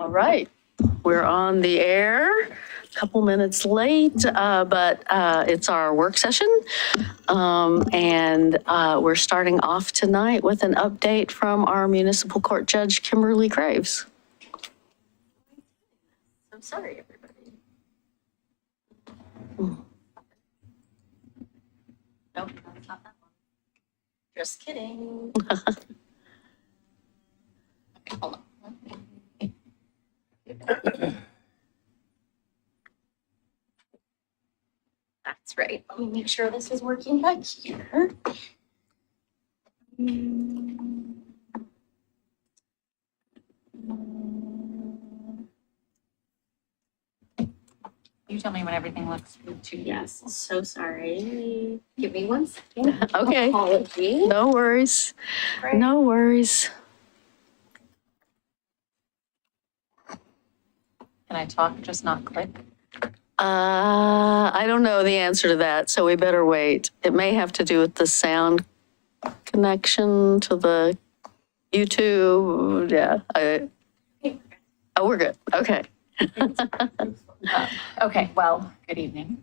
All right, we're on the air, a couple minutes late, but it's our work session. And we're starting off tonight with an update from our municipal court judge, Kimberly Graves. I'm sorry, everybody. Nope, that's not that one. Just kidding. Okay, hold on. That's right. Let me make sure this is working back here. You tell me when everything looks good to you. Yes, so sorry. Give me 1 second. Okay. Apology. No worries. Right. No worries. Can I talk, just not click? I don't know the answer to that, so we better wait. It may have to do with the sound connection to the YouTube. Yeah. Oh, we're good. Okay. Okay, well, good evening.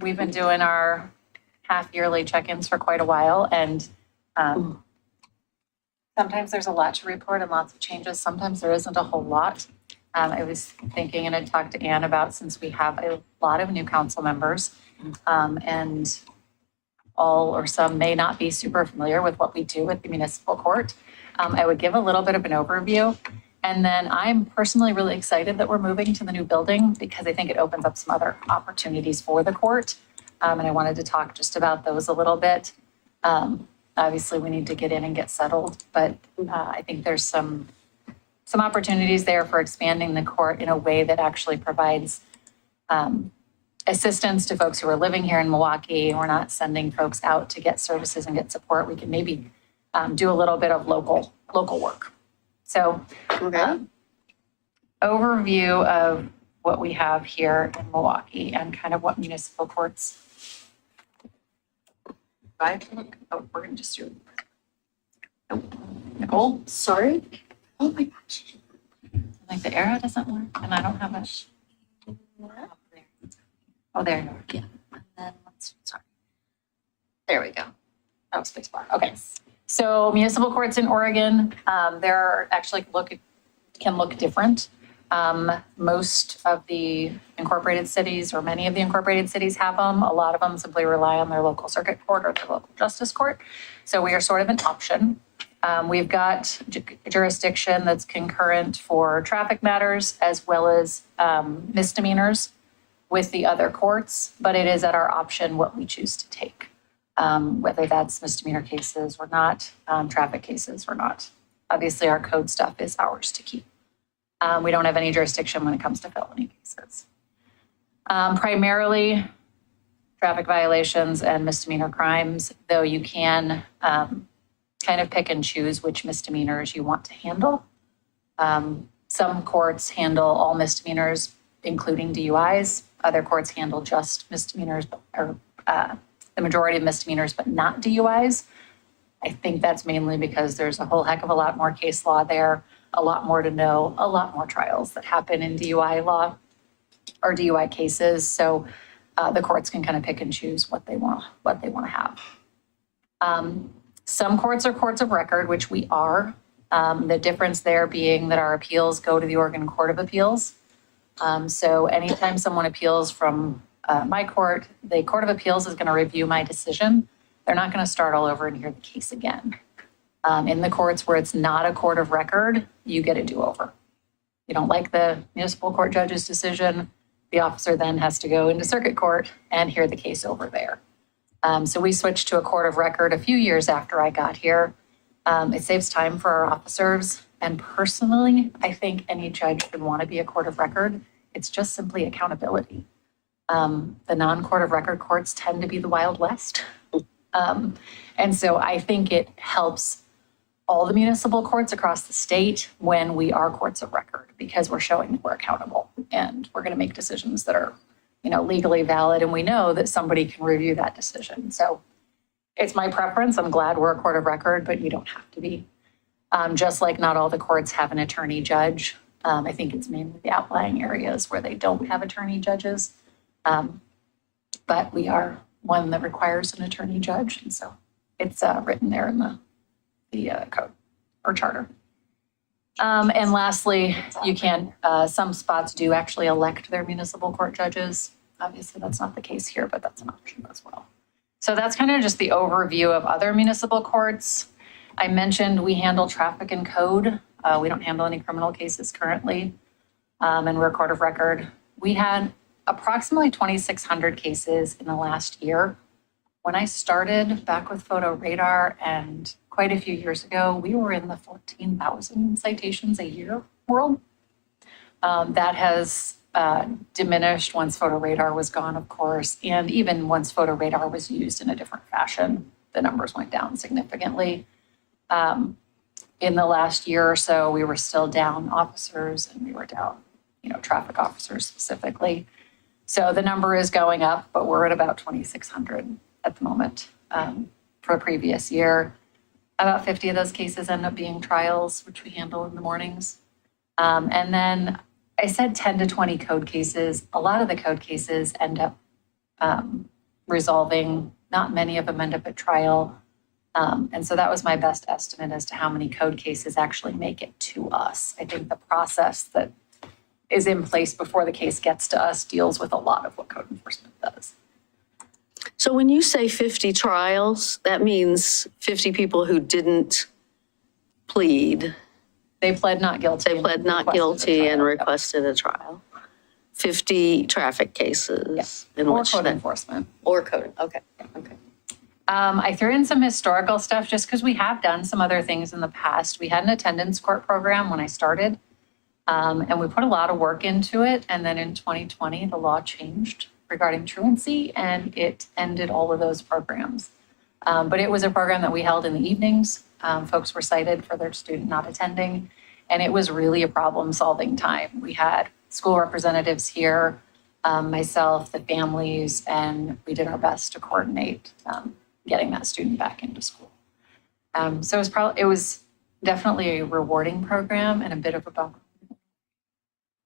We've been doing our half-yearly check-ins for quite a while, and sometimes there's a lot to report and lots of changes. Sometimes there isn't a whole lot. I was thinking and I talked to Anne about, since we have a lot of new council members, and all or some may not be super familiar with what we do at the municipal court, I would give a little bit of an overview. And then I'm personally really excited that we're moving to the new building, because I think it opens up some other opportunities for the court. And I wanted to talk just about those a little bit. Obviously, we need to get in and get settled, but I think there's some opportunities there for expanding the court in a way that actually provides assistance to folks who are living here in Milwaukie. We're not sending folks out to get services and get support. We can maybe do a little bit of local work. So overview of what we have here in Milwaukie and kind of what municipal courts. Right? Oh, we're gonna just do. Oh, Nicole, Sorry. oh my gosh. Like the arrow doesn't work and I don't have a. Oh, there you are. Yeah. And then sorry. There we go. Oh, space bar. Okay. So municipal courts in Oregon, they're actually can look different. Most of the incorporated cities, or many of the incorporated cities, have them. A lot of them simply rely on their local circuit court or their local justice court. So we are sort of an option. We've got jurisdiction that's concurrent for traffic matters as well as misdemeanors with the other courts, but it is at our option what we choose to take, whether that's misdemeanor cases or not, traffic cases or not. Obviously, our code stuff is ours to keep. We don't have any jurisdiction when it comes to felony cases. Primarily traffic violations and misdemeanor crimes, though you can kind of pick and choose which misdemeanors you want to handle. Some courts handle all misdemeanors, including DUIs. Other courts handle just misdemeanors, or the majority of misdemeanors, but not DUIs. I think that's mainly because there's a whole heck of a lot more case law there, a lot more to know, a lot more trials that happen in DUI law or DUI cases. So the courts can kind of pick and choose what they want to have. Some courts are courts of record, which we are. The difference there being that our appeals go to the Oregon Court of Appeals. So anytime someone appeals from my court, the Court of Appeals is going to review my decision. They're not going to start all over and hear the case again. In the courts where it's not a court of record, you get a do-over. You don't like the municipal court judge's decision, the officer then has to go into circuit court and hear the case over there. So we switched to a court of record a few years after I got here. It saves time for our officers. And personally, I think any judge should want to be a court of record. It's just simply accountability. The non-court of record courts tend to be the Wild West. And so I think it helps all the municipal courts across the state when we are courts of record, because we're showing that we're accountable and we're going to make decisions that are, legally valid, and we know that somebody can review that decision. So it's my preference. I'm glad we're a court of record, but you don't have to be. Just like not all the courts have an attorney judge. I think it's mainly the outlying areas where they don't have attorney judges. But we are one that requires an attorney judge, and so it's written there in the code or charter. And lastly, you can, some spots do actually elect their municipal court judges. Obviously, that's not the case here, but that's an option as well. So that's kind of just the overview of other municipal courts. I mentioned we handle traffic and code. We don't handle any criminal cases currently, and we're a court of record. We had approximately 2,600 cases in the last year. When I started back with Photo Radar and quite a few years ago, we were in the 14,000 citations a year world. That has diminished once Photo Radar was gone, of course, and even once Photo Radar was used in a different fashion, the numbers went down significantly. In the last year or so, we were still down officers and we were down, traffic officers specifically. So the number is going up, but we're at about 2,600 at the moment. For the previous year, about 50 of those cases end up being trials, which we handle in the mornings. And then I said 10 to 20 code cases. A lot of the code cases end up resolving. Not many of them end up at trial. And so that was my best estimate as to how many code cases actually make it to us. I think the process that is in place before the case gets to us deals with a lot of what code enforcement does. So when you say 50 trials, that means 50 people who didn't plead. They pled not guilty. They pled not guilty and requested a trial. 50 traffic cases. Yeah. Or code enforcement. Or code, okay. I threw in some historical stuff just because we have done some other things in the past. We had an attendance court program when I started, and we put a lot of work into it. And then in 2020, the law changed regarding truancy, and it ended all of those programs. But it was a program that we held in the evenings. Folks were cited for their student not attending, and it was really a problem-solving time. We had school representatives here, myself, the families, and we did our best to coordinate getting that student back into school. So it was definitely a rewarding program and a bit of a bummer.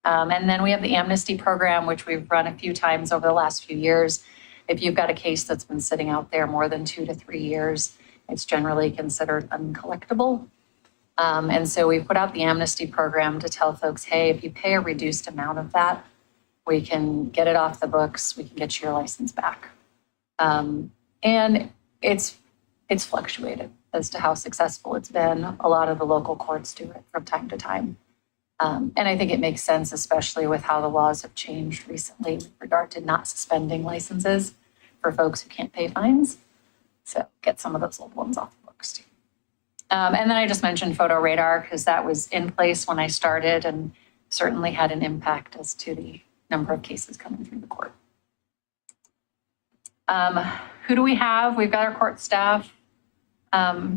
And then we have the amnesty program, which we've run a few times over the last few years. If you've got a case that's been sitting out there more than 2 to 3 years, it's generally considered uncollectible. And so we put out the amnesty program to tell folks, hey, if you pay a reduced amount of that, we can get it off the books, we can get your license back. And it's fluctuated as to how successful it's been. A lot of the local courts do it from time to time. And I think it makes sense, especially with how the laws have changed recently with regard to not suspending licenses for folks who can't pay fines. So get some of those old ones off the books too. And then I just mentioned Photo Radar because that was in place when I started and certainly had an impact as to the number of cases coming through the court. Who do we have? We've got our court staff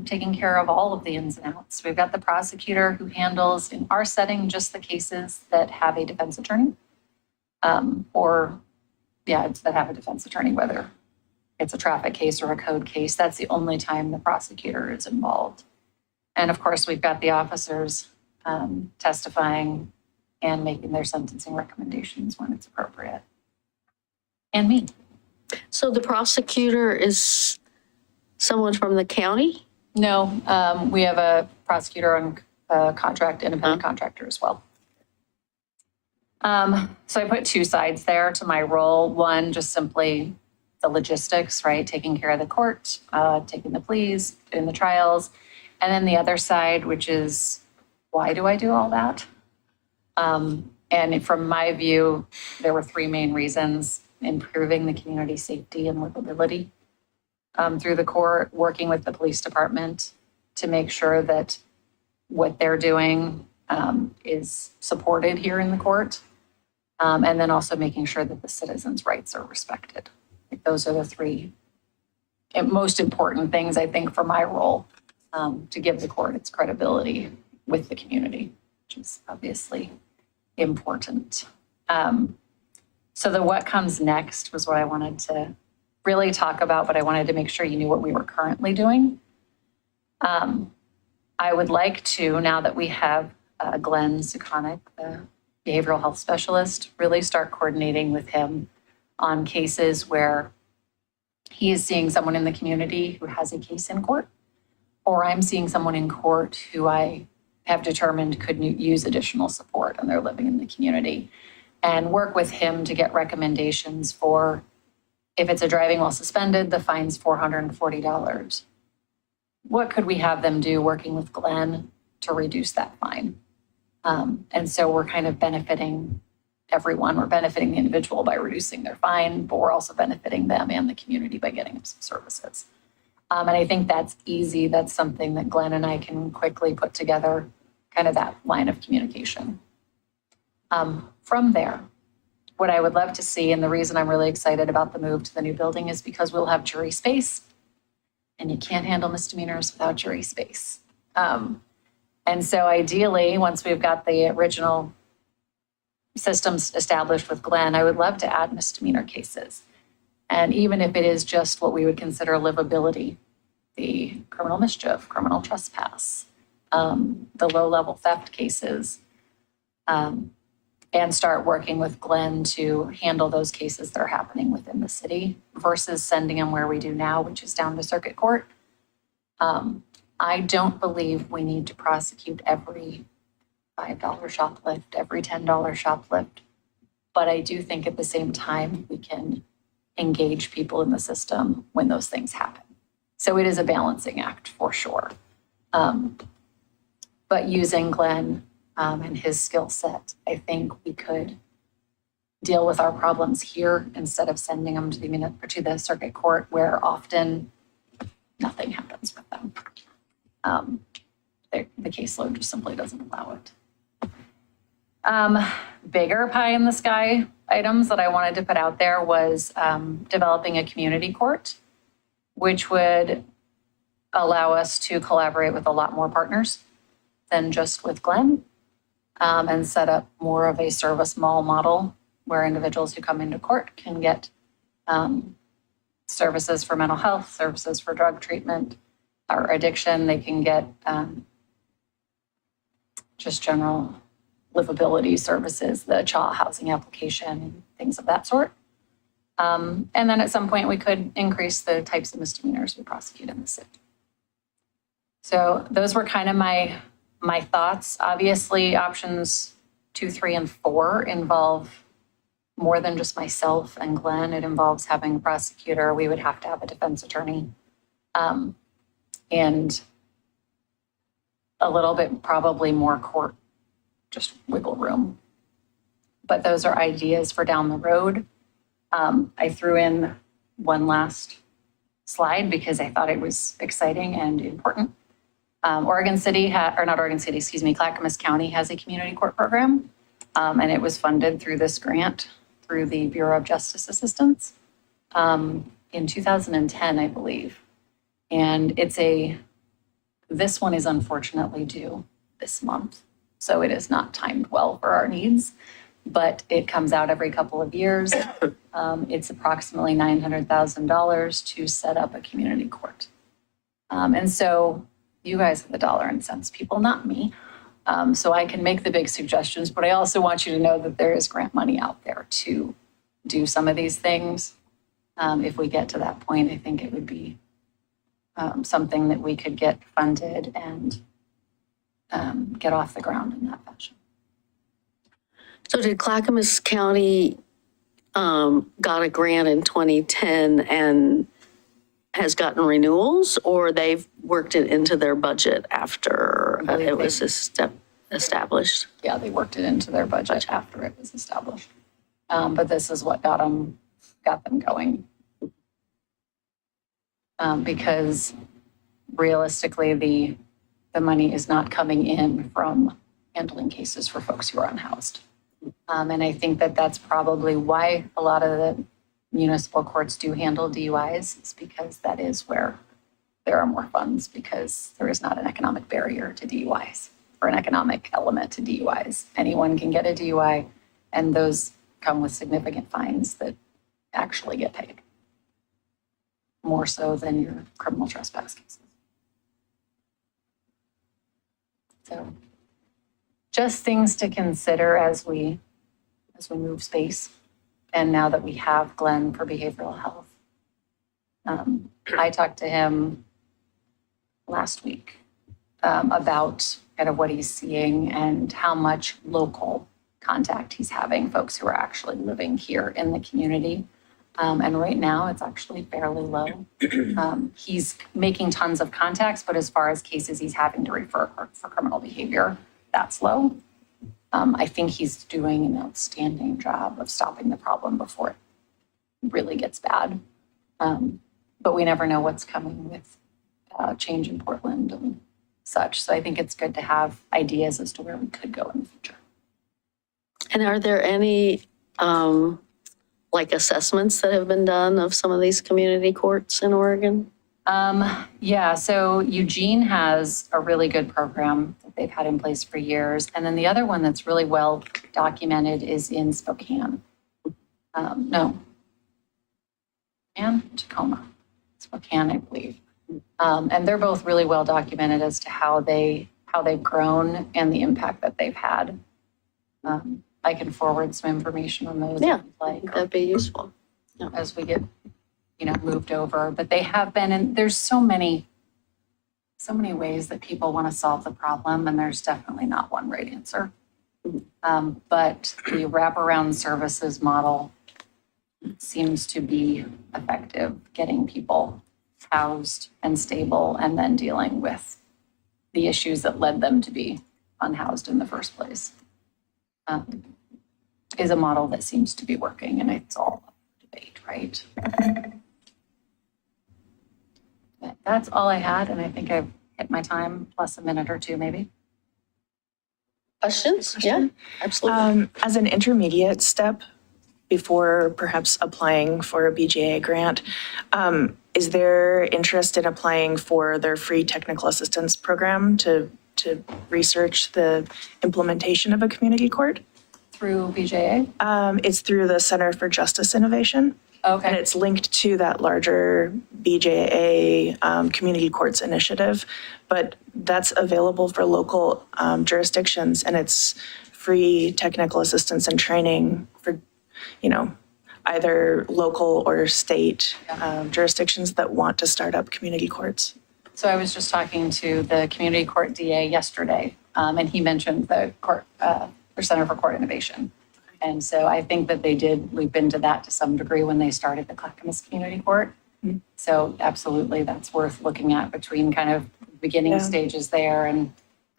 taking care of all of the ins and outs. We've got the prosecutor who handles, in our setting, just the cases that have a defense attorney. That have a defense attorney, whether it's a traffic case or a code case. That's the only time the prosecutor is involved. And of course, we've got the officers testifying and making their sentencing recommendations when it's appropriate. And me. So the prosecutor is someone from the county? No, we have a prosecutor on contract, independent contractor as well. So I put 2 sides there to my role. One, just simply the logistics, right? Taking care of the court, taking the pleas, doing the trials. And then the other side, which is, why do I do all that? And from my view, there were 3 main reasons: improving the community safety and livability through the court, working with the police department to make sure that what they're doing is supported here in the court, and then also making sure that the citizens' rights are respected. Like, those are the 3 most important things, I think, for my role, to give the court its credibility with the community, which is obviously important. So what comes next was what I wanted to really talk about, but I wanted to make sure you knew what we were currently doing. I would like to, now that we have Glenn Sukonic, the behavioral health specialist, really start coordinating with him on cases where he is seeing someone in the community who has a case in court, or I'm seeing someone in court who I have determined could use additional support and they're living in the community, and work with him to get recommendations for, if it's a driving while suspended, the fine's $440. What could we have them do working with Glenn to reduce that fine? And so we're kind of benefiting everyone. We're benefiting the individual by reducing their fine, but we're also benefiting them and the community by getting them some services. And I think that's easy. That's something that Glenn and I can quickly put together, kind of that line of communication. From there, what I would love to see, and the reason I'm really excited about the move to the new building, is because we'll have jury space, and you can't handle misdemeanors without jury space. And so ideally, once we've got the original systems established with Glenn, I would love to add misdemeanor cases. And even if it is just what we would consider livability, the criminal mischief, criminal trespass, the low-level theft cases, and start working with Glenn to handle those cases that are happening within the city versus sending them where we do now, which is down to circuit court. I don't believe we need to prosecute every $5 shoplift, every $10 shoplift, but I do think at the same time we can engage people in the system when those things happen. So it is a balancing act for sure. But using Glenn and his skill set, I think we could deal with our problems here instead of sending them to the circuit court, where often nothing happens with them. The caseload just simply doesn't allow it. Bigger pie in the sky items that I wanted to put out there was developing a community court, which would allow us to collaborate with a lot more partners than just with Glenn, and set up more of a service mall model where individuals who come into court can get services for mental health, services for drug treatment or addiction. They can get just general livability services, the CHA housing application, things of that sort. And then at some point we could increase the types of misdemeanors we prosecute in the city. So those were kind of my thoughts. Obviously, options 2, 3, and 4 involve more than just myself and Glenn. It involves having a prosecutor. We would have to have a defense attorney, and a little bit probably more court, just wiggle room. But those are ideas for down the road. I threw in one last slide because I thought it was exciting and important. Clackamas County has a community court program, and it was funded through this grant through the Bureau of Justice Assistance in 2010, I believe. And this one is unfortunately due this month, so it is not timed well for our needs, but it comes out every couple of years. It's approximately $900,000 to set up a community court. And so you guys are the dollar and cents people, not me. So I can make the big suggestions, but I also want you to know that there is grant money out there to do some of these things. If we get to that point, I think it would be something that we could get funded and get off the ground in that fashion. So did Clackamas County got a grant in 2010 and has gotten renewals, or they've worked it into their budget after it was established? Yeah, they worked it into their budget after it was established. But this is what got them going. Because realistically, the money is not coming in from handling cases for folks who are unhoused. And I think that that's probably why a lot of the municipal courts do handle DUIs, is because that is where there are more funds, because there is not an economic barrier to DUIs or an economic element to DUIs. Anyone can get a DUI, and those come with significant fines that actually get paid, more so than your criminal trespass cases. So just things to consider as we move space. And now that we have Glenn for behavioral health. I talked to him last week about kind of what he's seeing and how much local contact he's having, folks who are actually living here in the community. And right now, it's actually fairly low. He's making tons of contacts, but as far as cases he's having to refer for criminal behavior, that's low. I think he's doing an outstanding job of stopping the problem before it really gets bad. But we never know what's coming with change in Portland and such. So I think it's good to have ideas as to where we could go in the future. And are there any like assessments that have been done of some of these community courts in Oregon? Yeah, so Eugene has a really good program that they've had in place for years. And then the other one that's really well documented is in Spokane. Tacoma. Spokane, I believe. And they're both really well documented as to how they've grown and the impact that they've had. I can forward some information on those. Yeah, like that'd be useful. as we get, moved over. But they have been, and there's so many ways that people want to solve the problem, and there's definitely not one right answer. But the wraparound services model seems to be effective, getting people housed and stable, and then dealing with the issues that led them to be unhoused in the first place. Is a model that seems to be working, and it's all up for debate, right? But that's all I had, and I think I've hit my time, plus a minute or two maybe. Questions? Yeah, absolutely. As an intermediate step before perhaps applying for a BJA grant, is there interest in applying for their free technical assistance program to research the implementation of a community court? Through BJA? It's through the Center for Justice Innovation. Okay. And it's linked to that larger BJA community courts initiative, but that's available for local jurisdictions, and it's free technical assistance and training for, either local or state jurisdictions that want to start up community courts. So I was just talking to the community court DA yesterday, and he mentioned the court, the Center for Court Innovation. And so I think that they did loop into that to some degree when they started the Clackamas Community Court. Mm-hmm. So absolutely, that's worth looking at between kind of beginning stages there and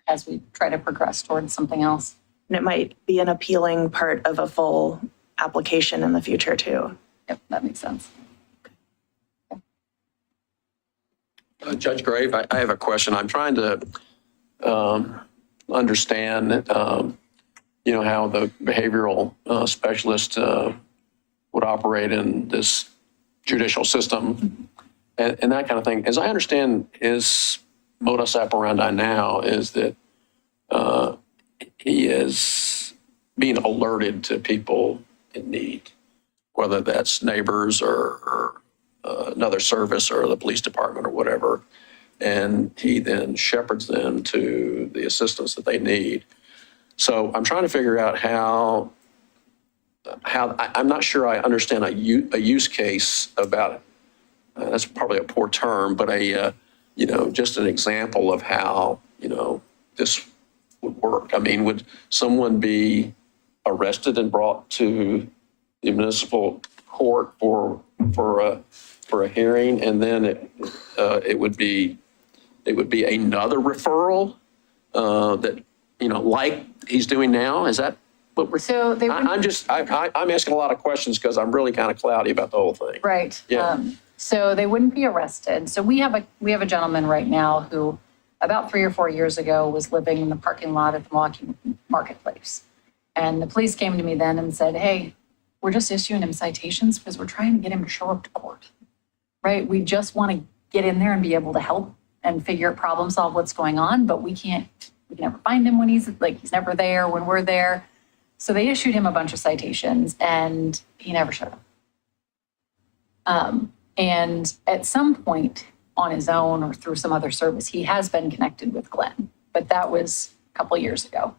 as we try to progress towards something else. And it might be an appealing part of a full application in the future too. Yep, that makes sense. Judge Grave, I have a question. I'm trying to understand, how the behavioral specialist would operate in this judicial system and that kind of thing. As I understand, his modus operandi now is that he is being alerted to people in need, whether that's neighbors or another service or the police department or whatever, and he then shepherds them to the assistance that they need. So I'm trying to figure out how I'm not sure I understand a use case about it. That's probably a poor term, but just an example of how, this would work. I mean, would someone be arrested and brought to the municipal court for a hearing, and then it would be another referral that like he's doing now? Is that what we're? So they I'm asking a lot of questions because I'm really kind of cloudy about the whole thing. Right. Yeah. So they wouldn't be arrested. So we have a gentleman right now who about 3 or 4 years ago was living in the parking lot at the Milwaukie Marketplace. And the police came to me then and said, hey, we're just issuing him citations because we're trying to get him to show up to court, right? We just want to get in there and be able to help and problem solve what's going on, but we can never find him when he's never there when we're there. So they issued him a bunch of citations and he never showed up. And at some point on his own or through some other service, he has been connected with Glenn, but that was a couple years ago.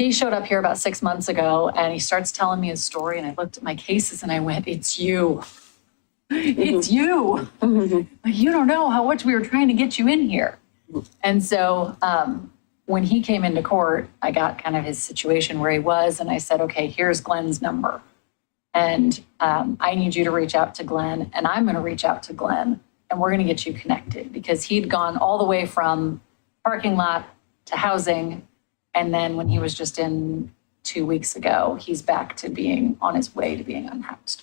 He showed up here about 6 months ago and he starts telling me his story and I looked at my cases and I went, it's you. It's you. Like, you don't know how much we were trying to get you in here. And so when he came into court, I got kind of his situation where he was and I said, okay, here's Glenn's number. And I need you to reach out to Glenn and I'm going to reach out to Glenn and we're going to get you connected because he'd gone all the way from parking lot to housing. And then when he was just in 2 weeks ago, he's back to being on his way to being unhoused.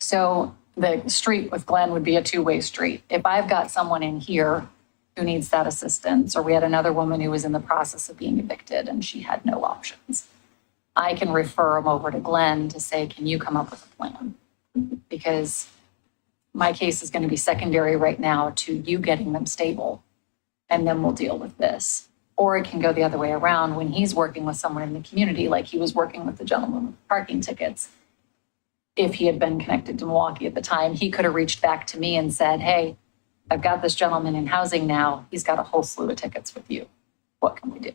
So the street with Glenn would be a two-way street. If I've got someone in here who needs that assistance, or we had another woman who was in the process of being evicted and she had no options, I can refer them over to Glenn to say, can you come up with a plan? Because my case is going to be secondary right now to you getting them stable, and then we'll deal with this. Or it can go the other way around when he's working with someone in the community, like he was working with the gentleman with parking tickets. If he had been connected to Milwaukie at the time, he could have reached back to me and said, hey, I've got this gentleman in housing now. He's got a whole slew of tickets with you. What can we do?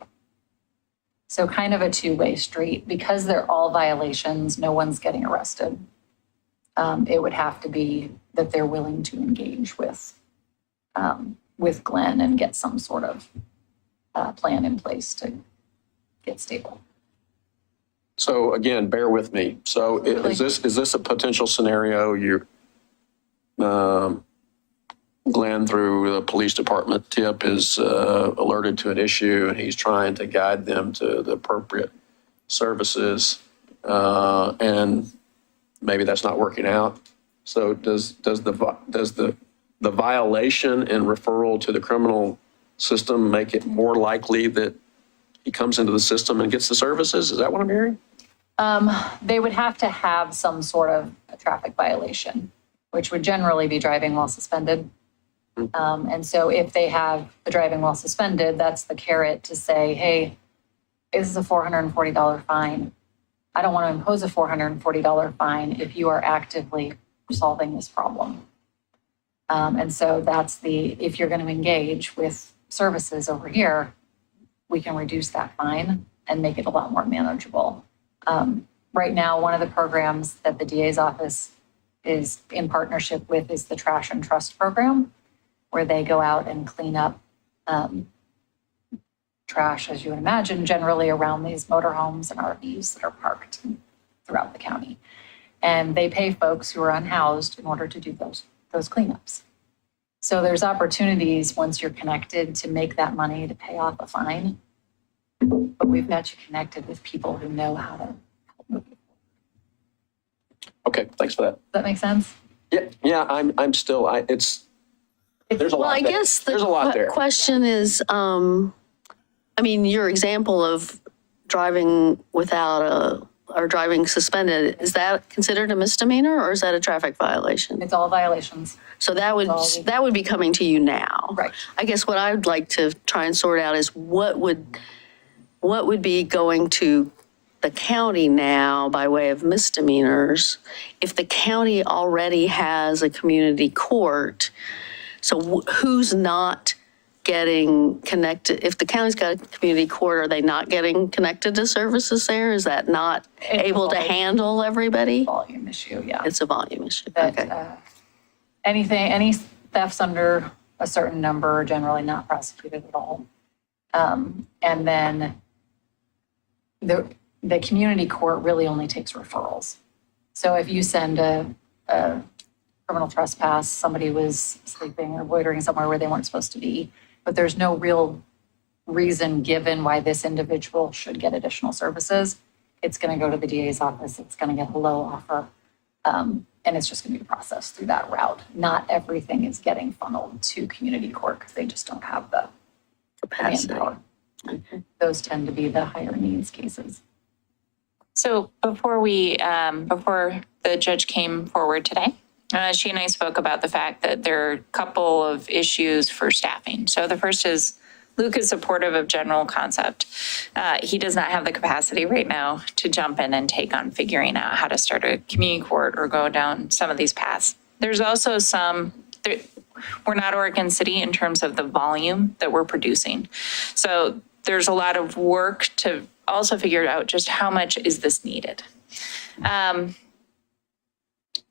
So kind of a two-way street. Because they're all violations, no one's getting arrested. It would have to be that they're willing to engage with Glenn and get some sort of plan in place to get stable. So again, bear with me. So is this a potential scenario Glenn, through the police department tip, is alerted to an issue and he's trying to guide them to the appropriate services, and maybe that's not working out? So does the violation and referral to the criminal system make it more likely that he comes into the system and gets the services? Is that what I'm hearing? They would have to have some sort of a traffic violation, which would generally be driving while suspended. And so if they have the driving while suspended, that's the carrot to say, hey, this is a $440 fine. I don't want to impose a $440 fine if you are actively solving this problem. And so that's if you're going to engage with services over here, we can reduce that fine and make it a lot more manageable. Right now, one of the programs that the DA's office is in partnership with is the Trash and Trust program, where they go out and clean up trash, as you would imagine, generally around these motorhomes and RVs that are parked throughout the county. And they pay folks who are unhoused in order to do those cleanups. So there's opportunities once you're connected to make that money to pay off a fine. But we've got you connected with people who know how to help move you. Okay, thanks for that. Does that make sense? Yeah, I'm still, there's a lot Well, I there. guess There's a lot there. the question is, I mean, your example of driving or driving suspended, is that considered a misdemeanor or is that a traffic violation? It's all violations. So that would be coming to you now. Right. I guess what I would like to try and sort out is what would be going to the county now by way of misdemeanors if the county already has a community court. So who's not getting connected? If the county's got a community court, are they not getting connected to services there? Is that not able to handle everybody? Volume issue, yeah. It's a volume issue. That Okay. any thefts under a certain number are generally not prosecuted at all. And then the community court really only takes referrals. So if you send a criminal trespass, somebody was sleeping or loitering somewhere where they weren't supposed to be, but there's no real reason given why this individual should get additional services, it's going to go to the DA's office, it's going to get a low offer, and it's just going to be processed through that route. Not everything is getting funneled to community court because they just don't have the Capacity. manpower. Okay. Those tend to be the higher needs cases. So before the judge came forward today, she and I spoke about the fact that there are a couple of issues for staffing. So the first is Luke is supportive of general concept. He does not have the capacity right now to jump in and take on figuring out how to start a community court or go down some of these paths. There's also we're not Oregon City in terms of the volume that we're producing. So there's a lot of work to also figured out just how much is this needed.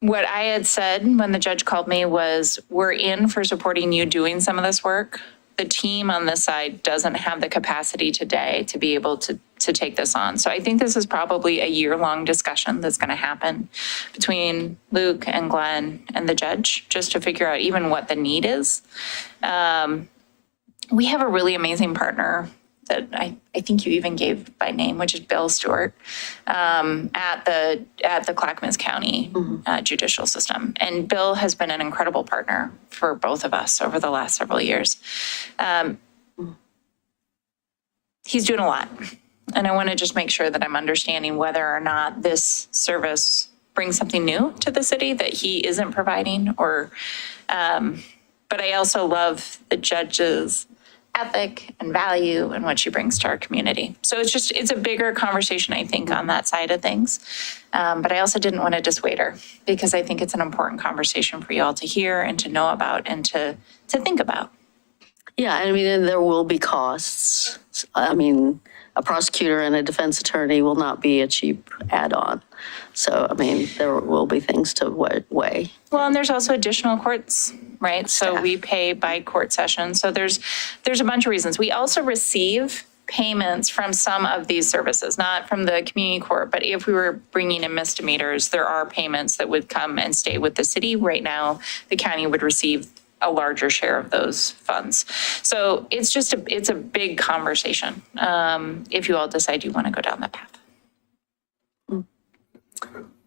What I had said when the judge called me was, we're in for supporting you doing some of this work. The team on this side doesn't have the capacity today to be able to take this on. So I think this is probably a year-long discussion that's going to happen between Luke and Glenn and the judge, just to figure out even what the need is. We have a really amazing partner that I think you even gave by name, which is Bill Stewart, at the Clackamas County judicial system. And Bill has been an incredible partner for both of us over the last several years. He's doing a lot. And I want to just make sure that I'm understanding whether or not this service brings something new to the city that he isn't providing, or, but I also love the judge's ethic and value and what she brings to our community. So it's a bigger conversation, I think, on that side of things. But I also didn't want to dissuade her, because I think it's an important conversation for you all to hear and to know about and to think about. Yeah, I mean, and there will be costs. I mean, a prosecutor and a defense attorney will not be a cheap add-on. So, I mean, there will be things to weigh. Well, and there's also additional courts, right? So Staff. we pay by court session. So there's a bunch of reasons. We also receive payments from some of these services, not from the community court, but if we were bringing in misdemeanors, there are payments that would come and stay with the city. Right now, the county would receive a larger share of those funds. So it's a big conversation if you all decide you want to go down that path.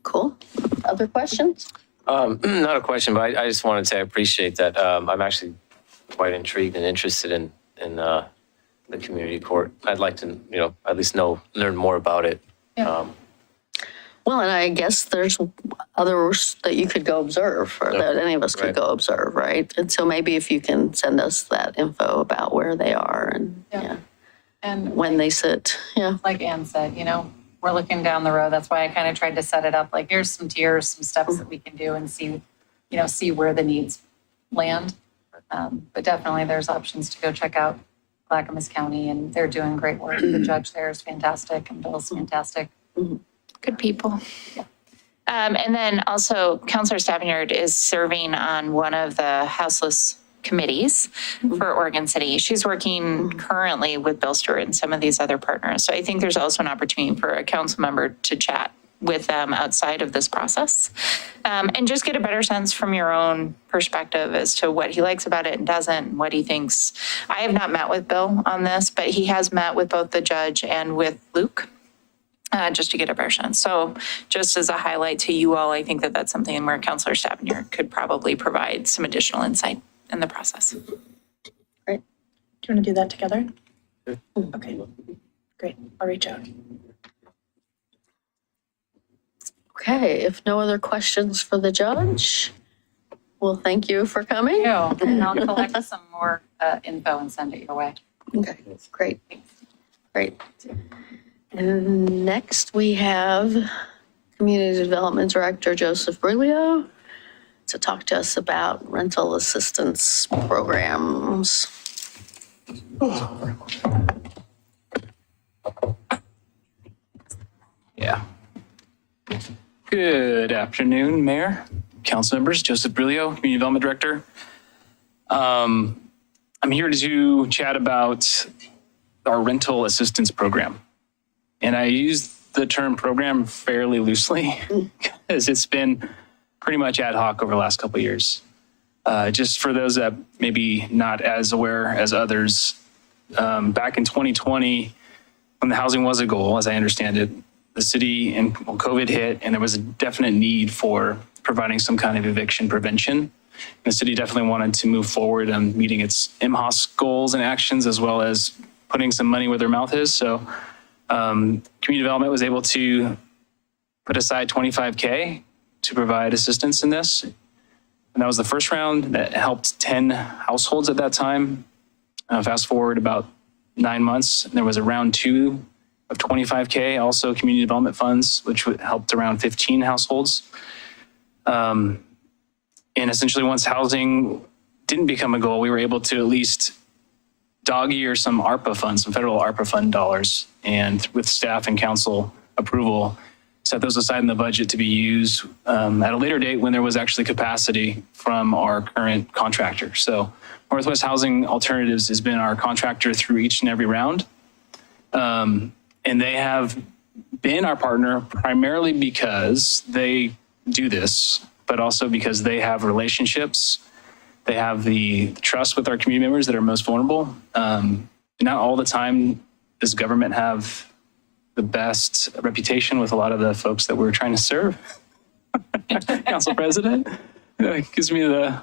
Cool. Other questions? Not a question, but I just wanted to say I appreciate that. I'm actually quite intrigued and interested in the community court. I'd like to, at least learn more about it. Yeah. Well, and I guess there's others that you could go observe, or that any of us could Right. go observe, right? And so maybe if you can send us that info about where they are and Yeah. And when they sit, like Ann said, we're looking down the road. That's why I kind of tried to set it up like, here's some tiers, some steps that we can do and see where the needs land. But definitely there's options to go check out Clackamas County, and they're doing great work. The judge there is fantastic and Bill's fantastic. Good people. And then also Councilor Stafford is serving on one of the houseless committees for Oregon City. She's working currently with Bill Stewart and some of these other partners. So I think there's also an opportunity for a council member to chat with them outside of this process and just get a better sense from your own perspective as to what he likes about it and doesn't, and what he thinks. I have not met with Bill on this, but he has met with both the judge and with Luke. Just to get a better sense. So just as a highlight to you all, I think that that's something where Councilor Stafford could probably provide some additional insight in the process. Do you want to do that together? Okay, great. I'll reach out. Okay, if no other questions for the judge, well, thank you for coming. And I'll collect some more info and send it your way. Okay, great, great. And next we have Community Development Director Joseph Brilio to talk to us about rental assistance programs. Yeah. Good afternoon, Mayor, council members. Joseph Brilio, Community Development Director. I'm here to chat about our rental assistance program. And I use the term program fairly loosely because it's been pretty much ad hoc over the last couple of years. Just for those that maybe not as aware as others, back in 2020, when the housing was a goal, as I understand it, the city and COVID hit, and there was a definite need for providing some kind of eviction prevention. The city definitely wanted to move forward on meeting its MHOS goals and actions, as well as putting some money where their mouth is. So community development was able to put aside $25K to provide assistance in this. And that was the first round that helped 10 households at that time. Fast forward about 9 months, and there was a round 2 of $25K, also community development funds, which helped around 15 households. And essentially once housing didn't become a goal, we were able to at least dog-ear some ARPA funds, some federal ARPA fund dollars, and with staff and council approval, set those aside in the budget to be used at a later date when there was actually capacity from our current contractor. So Northwest Housing Alternatives has been our contractor through each and every round. And they have been our partner primarily because they do this, but also because they have relationships. They have the trust with our community members that are most vulnerable. Not all the time does government have the best reputation with a lot of the folks that we're trying to serve. Council President gives me the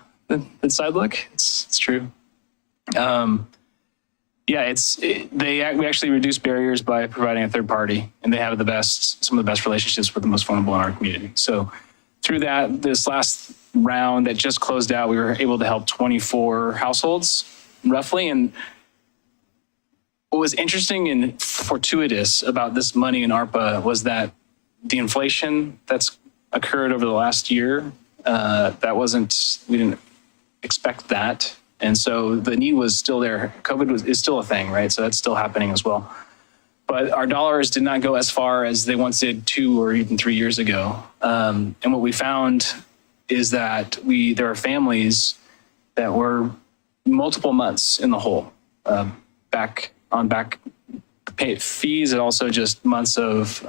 side look. It's true. We actually reduce barriers by providing a third party, and they have some of the best relationships with the most vulnerable in our community. So through that, this last round that just closed out, we were able to help 24 households roughly. And what was interesting and fortuitous about this money in ARPA was that the inflation that's occurred over the last year, we didn't expect that. And so the need was still there. COVID is still a thing, right? So that's still happening as well. But our dollars did not go as far as they once did 2 or even 3 years ago. And what we found is that there are families that were multiple months in the hole, back pay fees and also just months of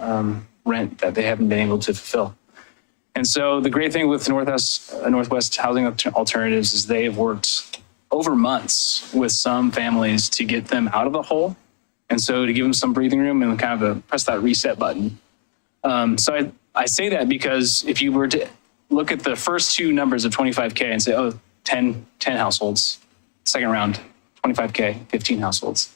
rent that they haven't been able to fulfill. And so the great thing with Northwest Housing Alternatives is they've worked over months with some families to get them out of the hole. And so to give them some breathing room and kind of press that reset button. So I say that because if you were to look at the first 2 numbers of 25K and say, 10 households, second round, 25K, 15 households,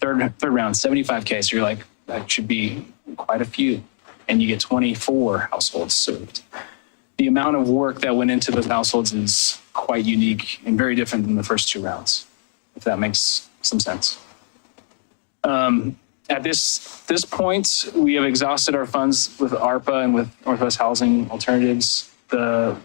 third round, 75K. So you're like, that should be quite a few. And you get 24 households served. The amount of work that went into those households is quite unique and very different than the first 2 rounds, if that makes some sense. At this point, we have exhausted our funds with ARPA and with Northwest Housing Alternatives. The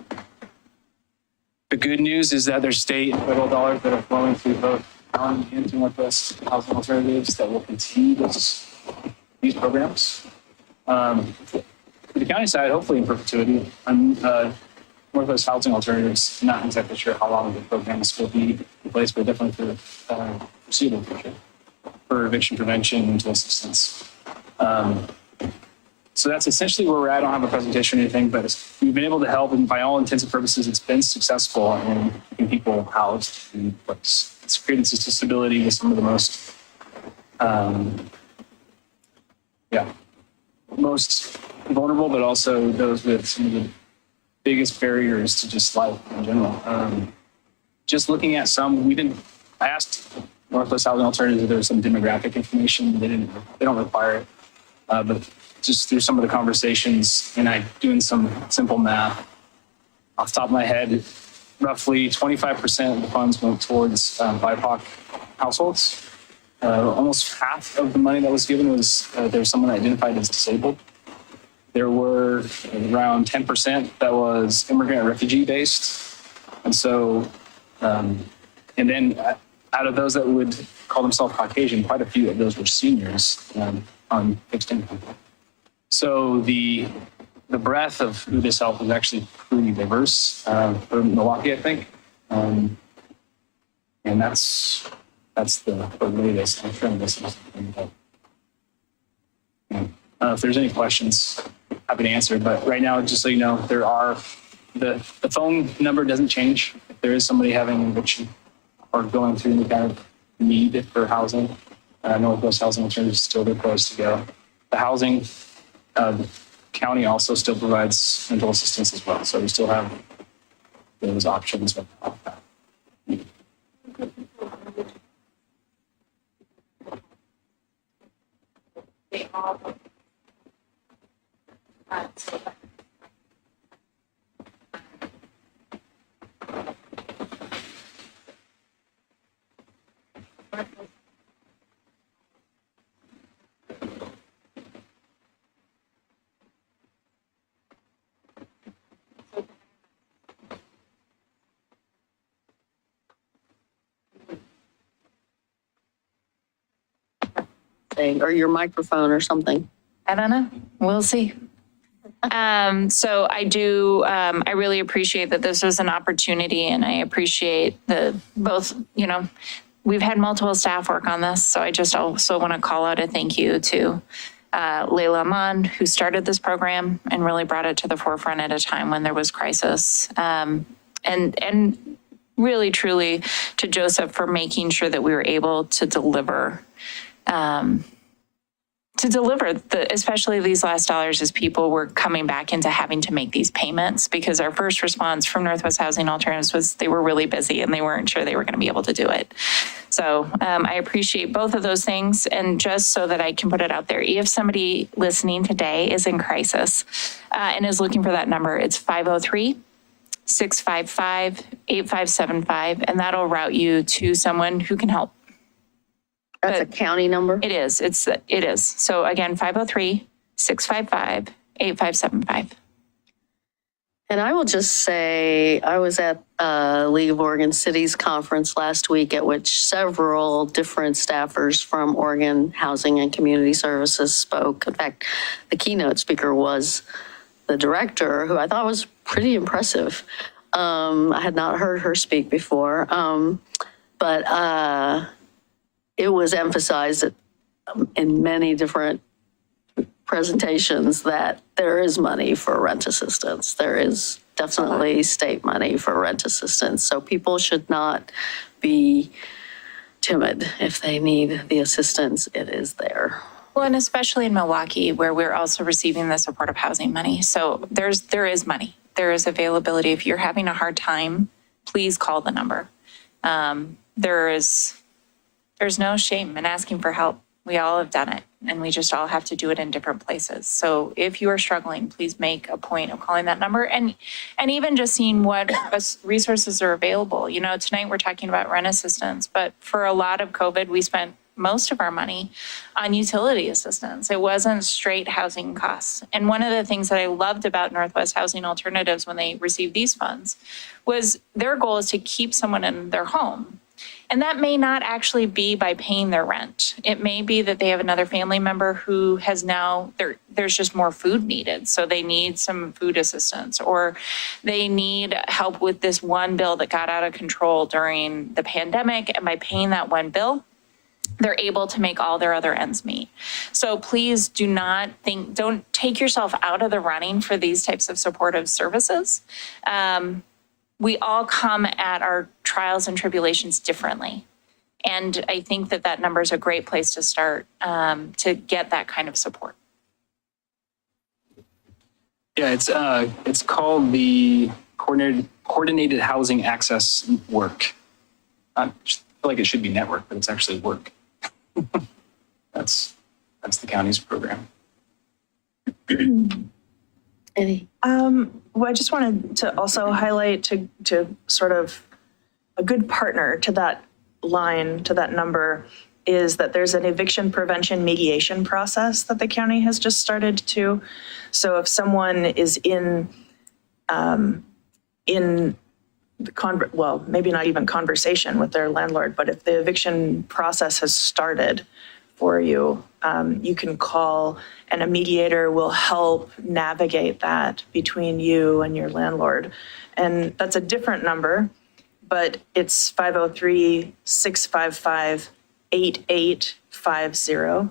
good news is that there's state and federal dollars that are flowing through both county and to Northwest Housing Alternatives that will continue these programs. The county side, hopefully in perpetuity. Northwest Housing Alternatives, not exactly sure how long the programs will be in place, but definitely for the foreseeable future for eviction prevention and rental assistance. So that's essentially where we're at. I don't have a presentation or anything, but we've been able to help, and by all intents and purposes, it's been successful in keeping people housed in place. It's created stability with some of the most vulnerable, but also those with some of the biggest barriers to just life in general. Just looking at I asked Northwest Housing Alternatives if there was some demographic information. They don't require it, but just through some of the conversations and doing some simple math, off the top of my head, roughly 25% of the funds went towards BIPOC households. Almost half of the money that was given was there was someone identified as disabled. There were around 10% that was immigrant and refugee based. And so, and then out of those that would call themselves Caucasian, quite a few of those were seniors on fixed income. So the breadth of who this helped was actually pretty diverse for Milwaukie, I think. And that's the latest. I'm sure this is if there's any questions, happy to answer. But right now, just so you know, the phone number doesn't change. If there is somebody having eviction or going through any kind of need for housing, Northwest Housing Alternatives is still the place to go. The housing, the county also still provides rental assistance as well. So we still have those options. think, or your microphone or something. I don't know. We'll see. So I really appreciate that this was an opportunity, and I appreciate both, we've had multiple staff work on this. So I just also want to call out a thank you to Layla Amand, who started this program and really brought it to the forefront at a time when there was crisis. And really, truly to Joseph for making sure that we were able to deliver especially these last dollars as people were coming back into having to make these payments, because our first response from Northwest Housing Alternatives was they were really busy and they weren't sure they were going to be able to do it. So I appreciate both of those things. And just so that I can put it out there, if somebody listening today is in crisis and is looking for that number, it's 503-655-8575, and that'll route you to someone who can help. That's a county number? It is. It is. So again, 503-655-8575. And I will just say, I was at League of Oregon Cities conference last week, at which several different staffers from Oregon Housing and Community Services spoke. In fact, the keynote speaker was the director, who I thought was pretty impressive. I had not heard her speak before, but it was emphasized in many different presentations that there is money for rent assistance. There is definitely state money for rent assistance. So people should not be timid if they need the assistance. It is there. Well, and especially in Milwaukie, where we're also receiving the supportive housing money. So there is money. There is availability. If you're having a hard time, please call the number. There's no shame in asking for help. We all have done it, and we just all have to do it in different places. So if you are struggling, please make a point of calling that number, and even just seeing what resources are available. Tonight we're talking about rent assistance, but for a lot of COVID, we spent most of our money on utility assistance. It wasn't straight housing costs. And one of the things that I loved about Northwest Housing Alternatives when they received these funds was their goal is to keep someone in their home. And that may not actually be by paying their rent. It may be that they have another family member who has now, there's just more food needed. So they need some food assistance, or they need help with this one bill that got out of control during the pandemic. And by paying that one bill, they're able to make all their other ends meet. So please don't take yourself out of the running for these types of supportive services. We all come at our trials and tribulations differently. And I think that number is a great place to start to get that kind of support. Yeah, it's called the Coordinated Housing Access Work. I feel like it should be network, but it's actually work. That's the county's program. Eddie? Well, I just wanted to also highlight to sort of a good partner to that line, to that number, is that there's an eviction prevention mediation process that the county has just started to. So if someone is in maybe not even conversation with their landlord, but if the eviction process has started for you, you can call and a mediator will help navigate that between you and your landlord. And that's a different number, but it's 503-655-8850.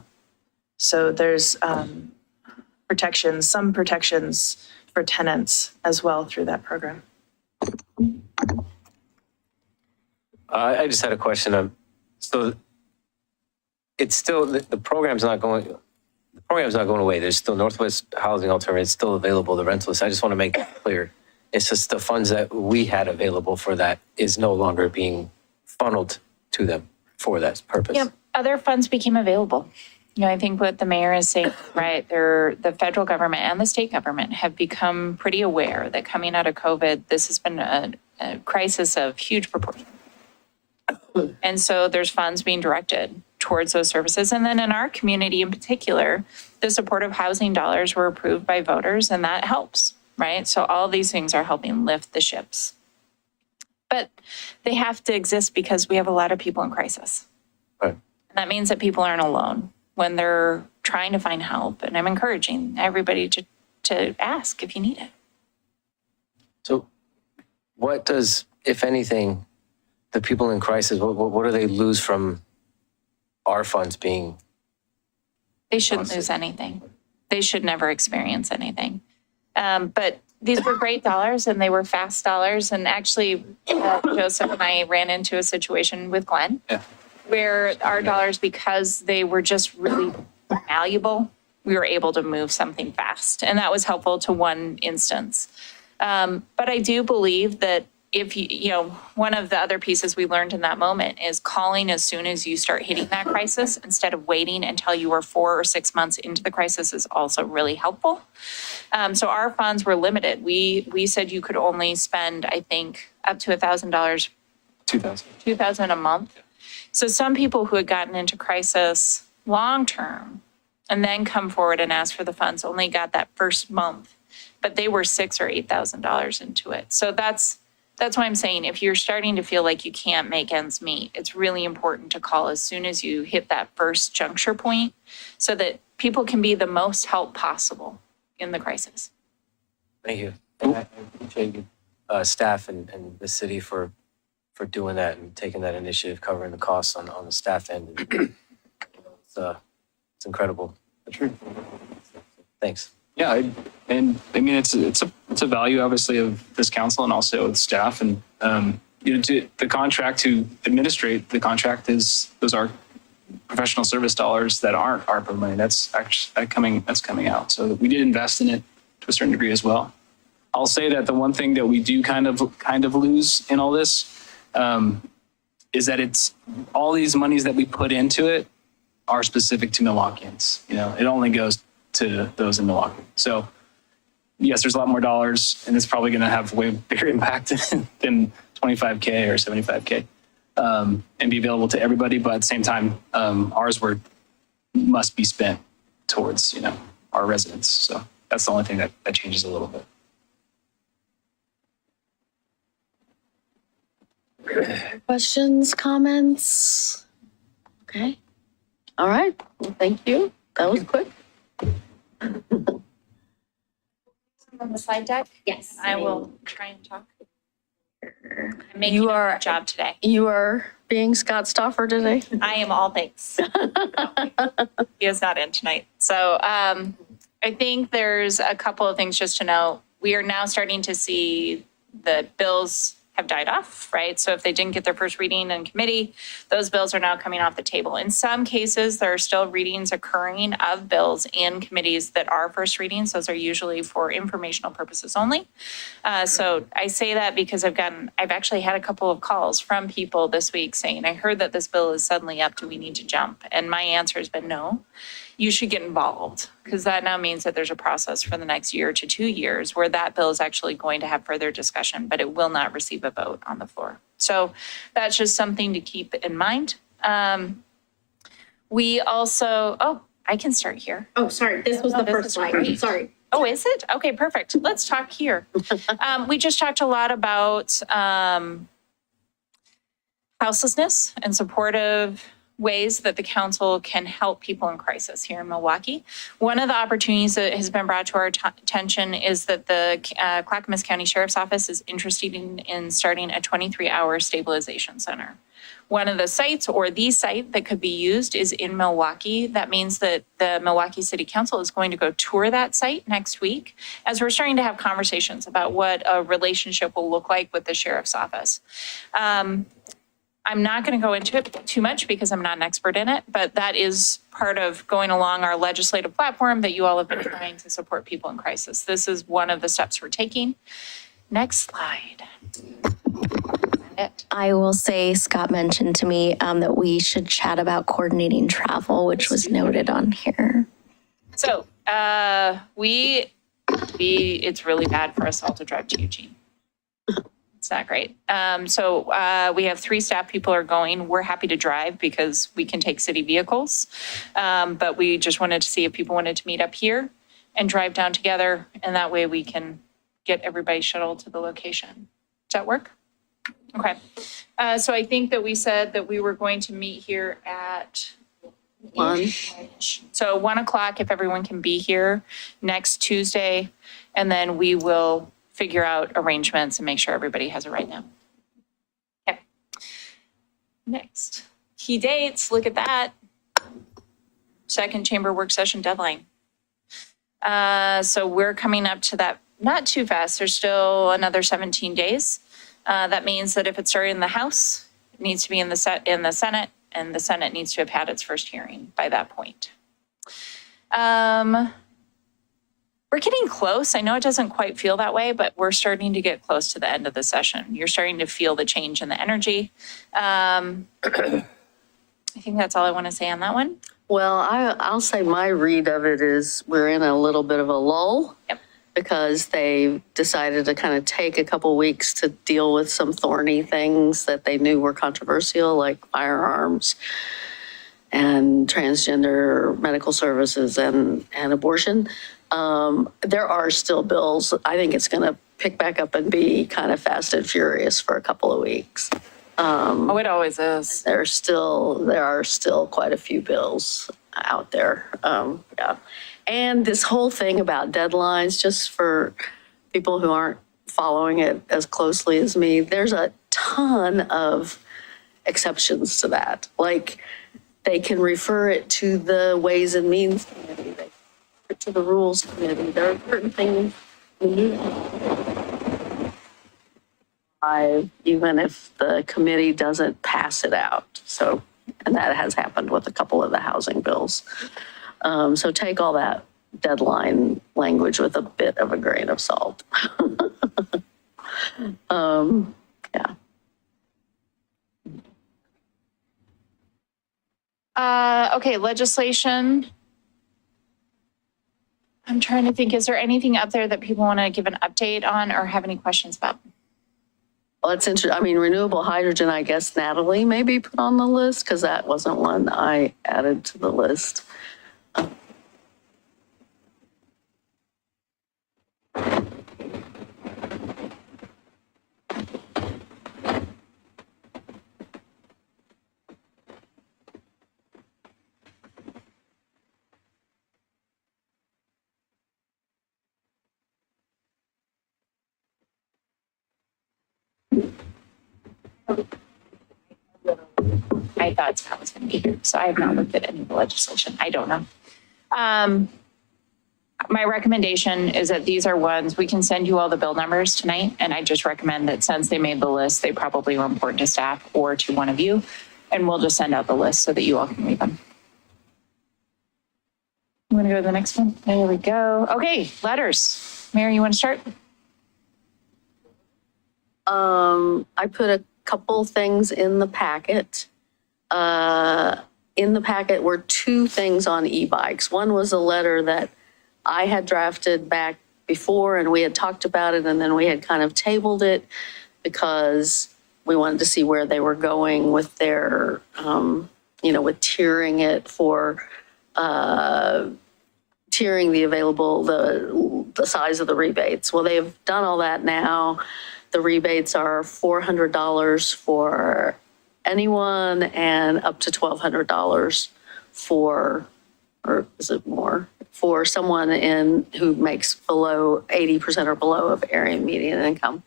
So there's some protections for tenants as well through that program. I just had a question. So it's still, the program's not going away. There's still Northwest Housing Alternatives still available, the rentals. I just want to make that clear. It's just the funds that we had available for that is no longer being funneled to them for that purpose. Yep, other funds became available. I think what the mayor is saying, right, the federal government and the state government have become pretty aware that coming out of COVID, this has been a crisis of huge proportion. And so there's funds being directed towards those services. And then in our community in particular, the supportive housing dollars were approved by voters, and that helps, right? So all these things are helping lift the ships. But they have to exist because we have a lot of people in crisis. Right. And that means that people aren't alone. when they're trying to find help. And I'm encouraging everybody to ask if you need it. So what does, if anything, the people in crisis, what do they lose from our funds being? They shouldn't lose anything. They should never experience anything. But these were great dollars and they were fast dollars. And actually, Joseph and I ran into a situation with Glenn where our dollars, because they were just really malleable, we were able to move something fast. And that was helpful to one instance. But I do believe that if one of the other pieces we learned in that moment is calling as soon as you start hitting that crisis instead of waiting until you are 4 or 6 months into the crisis is also really helpful. So our funds were limited. We said you could only spend, I think, up to $1,000, 2,000 a month. So some people who had gotten into crisis long-term and then come forward and ask for the funds only got that first month, but they were $6,000 or $8,000 into it. So that's why I'm saying if you're starting to feel like you can't make ends meet, it's really important to call as soon as you hit that first juncture point so that people can be the most help possible in the crisis. Thank you. And I appreciate you, staff and the city for doing that and taking that initiative, covering the costs on the staff end. It's incredible. Thanks. Yeah, it's a value obviously of this council and also of staff, and the contract to administrate the contract those are professional service dollars that aren't ARPA money. That's coming out. So we did invest in it to a certain degree as well. I'll say that the one thing that we do kind of lose in all this is that it's all these monies that we put into it are specific to Milwaukeeans. It only goes to those in Milwaukee. So yes, there's a lot more dollars and it's probably going to have way bigger impact than 25K or 75K and be available to everybody. But at the same time, ours must be spent towards, our residents. So that's the only thing that changes a little bit. Questions, comments? Okay. All right. Well, thank you. That was quick. On the slide deck? Yes. I will try and talk. I'm making You a are- good job today. You are being Scott Stoffer today. I am all thanks. He is not in tonight. So I think there's a couple of things just to know. We are now starting to see the bills have died off, right? So if they didn't get their first reading in committee, those bills are now coming off the table. In some cases, there are still readings occurring of bills in committees that are first readings. Those are usually for informational purposes only. So I say that because I've actually had a couple of calls from people this week saying, I heard that this bill is suddenly up. Do we need to jump? And my answer has been no. You should get involved because that now means that there's a process for the next year to 2 years where that bill is actually going to have further discussion, but it will not receive a vote on the floor. So that's just something to keep in mind. We also, I can start here. Oh, sorry, this was the this first is slide, great. sorry. Oh, is it? Okay, perfect. Let's talk here. We just talked a lot about houselessness and supportive ways that the council can help people in crisis here in Milwaukee. One of the opportunities that has been brought to our attention is that the Clackamas County Sheriff's Office is interested in starting a 23-hour stabilization center. One of the sites or the site that could be used is in Milwaukie. That means that the Milwaukee City Council is going to go tour that site next week as we're starting to have conversations about what a relationship will look like with the Sheriff's Office. I'm not going to go into it too much because I'm not an expert in it, but that is part of going along our legislative platform that you all have been trying to support people in crisis. This is one of the steps we're taking. Next slide. I will say Scott mentioned to me that we should chat about coordinating travel, which was noted on here. So it's really bad for us all to drive to Eugene. It's not great. So we have 3 staff people are going. We're happy to drive because we can take city vehicles. But we just wanted to see if people wanted to meet up here and drive down together. And that way we can get everybody shuttled to the location. Does that work? Okay. So I think that we said that we were going to meet here at 1. So 1 o'clock, if everyone can be here next Tuesday, and then we will figure out arrangements and make sure everybody has it right now. Okay. Next, key dates, look at that. Second chamber work session deadline. So we're coming up to that, not too fast. There's still another 17 days. That means that if it's started in the House, it needs to be in the Senate, and the Senate needs to have had its first hearing by that point. We're getting close. I know it doesn't quite feel that way, but we're starting to get close to the end of the session. You're starting to feel the change in the energy. I think that's all I want to say on that one. Well, I'll say my read of it is we're in a little bit of a lull. Yep. Because they decided to kind of take a couple weeks to deal with some thorny things that they knew were controversial, like firearms and transgender medical services and abortion. There are still bills. I think it's going to pick back up and be kind of fast and furious for a couple of weeks. Oh, it always is. There are still quite a few bills out there. Yeah. And this whole thing about deadlines, just for people who aren't following it as closely as me, there's a ton of exceptions to that. Like, they can refer it to the Ways and Means Committee, they refer it to the Rules Committee. There are certain things even if the committee doesn't pass it out. So, and that has happened with a couple of the housing bills. So take all that deadline language with a bit of a grain of salt. Yeah. Okay, legislation. I'm trying to think, is there anything up there that people want to give an update on or have any questions about? Well, it's interesting. I mean, renewable hydrogen, I guess Natalie maybe put on the list because that wasn't one I added to the list. I thought Scott was going to be here, so I have not looked at any of the legislation. I don't know. My recommendation is that these are ones, we can send you all the bill numbers tonight, and I just recommend that since they made the list, they probably were important to staff or to one of you, and we'll just send out the list so that you all can read them. You want to go to the next one? There we go. Okay, letters. Mary, you want to start? I put a couple things in the packet. In the packet were two things on e-bikes. One was a letter that I had drafted back before, and we had talked about it, and then we had kind of tabled it because we wanted to see where they were going with their, with tiering it for, tiering the available, the size of the rebates. Well, they've done all that now. The rebates are $400 for anyone and up to $1,200 for, or is it more, for someone who makes below 80% or below of area median income.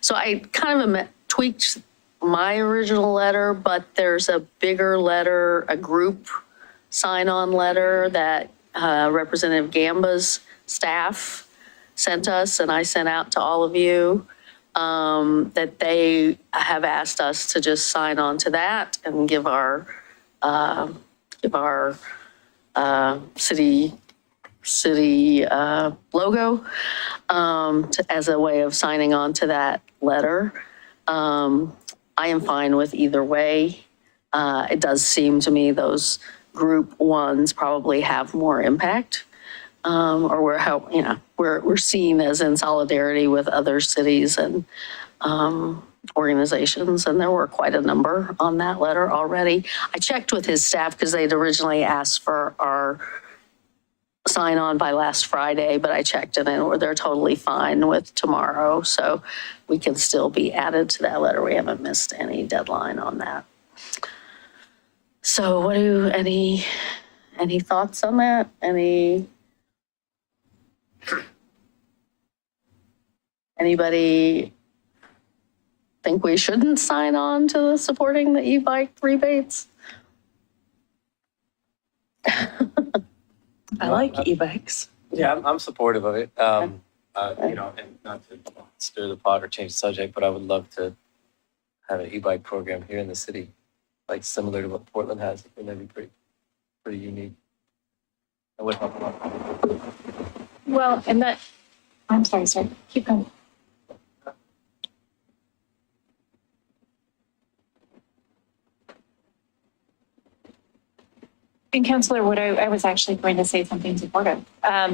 So I kind of tweaked my original letter, but there's a bigger letter, a group sign-on letter that Representative Gamba's staff sent us, and I sent out to all of you. That they have asked us to just sign on to that and give our city logo as a way of signing on to that letter. I am fine with either way. It does seem to me those group ones probably have more impact. Or we're seen as in solidarity with other cities and organizations, and there were quite a number on that letter already. I checked with his staff because they'd originally asked for our sign on by last Friday, but I checked and they're totally fine with tomorrow, so we can still be added to that letter. We haven't missed any deadline on that. So any thoughts on that? Anybody think we shouldn't sign on to the supporting the e-bike rebates? I like e-bikes. Yeah, I'm supportive of it. You know, and not to stir the pot or change the subject, but I would love to have an e-bike program here in the city, like similar to what Portland has. I think that'd be pretty unique. That would help a lot. Well, and that, I'm sorry, keep going. And Councillor Wood, I was actually going to say something supportive.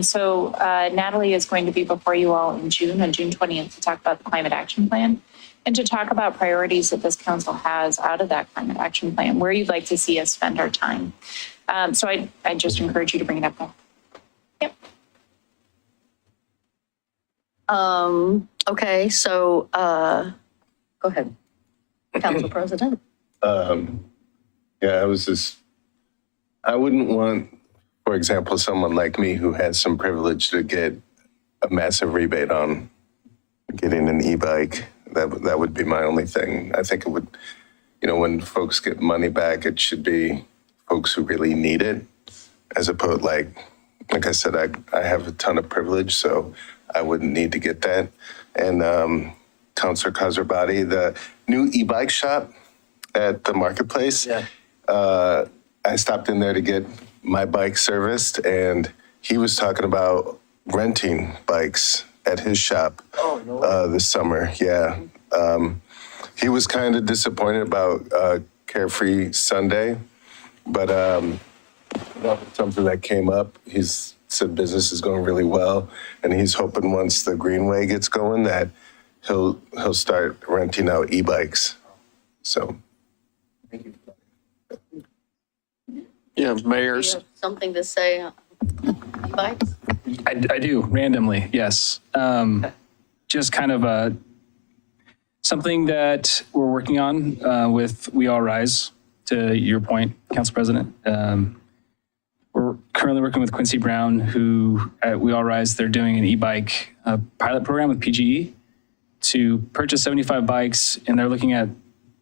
So Natalie is going to be before you all in June, on June 20th, to talk about the climate action plan and to talk about priorities that this council has out of that climate action plan, where you'd like to see us spend our time. So I just encourage you to bring it up. Yep. Okay, so go ahead, Council President. Yeah, I wouldn't want, for example, someone like me who has some privilege to get a massive rebate on getting an e-bike. That would be my only thing. I think it would, you know, when folks get money back, it should be folks who really need it, as opposed, like I said, I have a ton of privilege, so I wouldn't need to get that. And Councilor Kazarbati, the new e-bike shop at the marketplace, I stopped in there to get my bike serviced, and he was talking about renting bikes at his shop this summer. Yeah. He was kind of disappointed about Carefree Sunday, but something that came up. He's said business is going really well, and he's hoping once the Greenway gets going that he'll start renting out e-bikes. So. Yeah, Do you mayors. have something to say on e-bikes? I do, randomly, yes. Just kind of something that we're working on with We All Rise, to your point, Council President. We're currently working with Quincy Brown, who at We All Rise, they're doing an e-bike pilot program with PGE to purchase 75 bikes, and they're looking at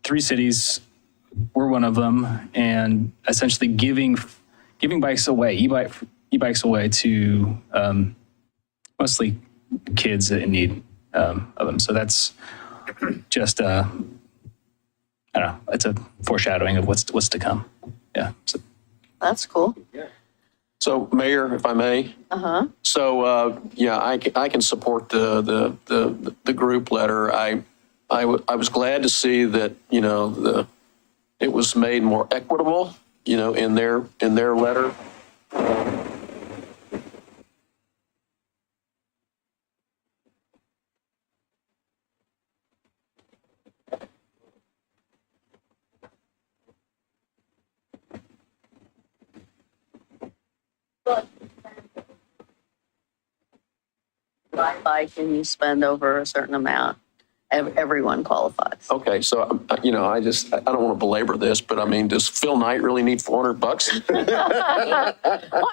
3 cities. We're one of them, and essentially giving bikes away, e-bikes away to mostly kids in need of them. So that's just I don't know. It's a foreshadowing of what's to come. Yeah. So, That's cool. So, Mayor, if I may. So, yeah, I can support the group letter. I was glad to see that, you know, it was made more equitable, you know, in their letter. Buy a bike and you spend over a certain amount, everyone qualifies. Okay, so, you know, I don't want to belabor this, but I mean, does Phil Knight really need $400? Well,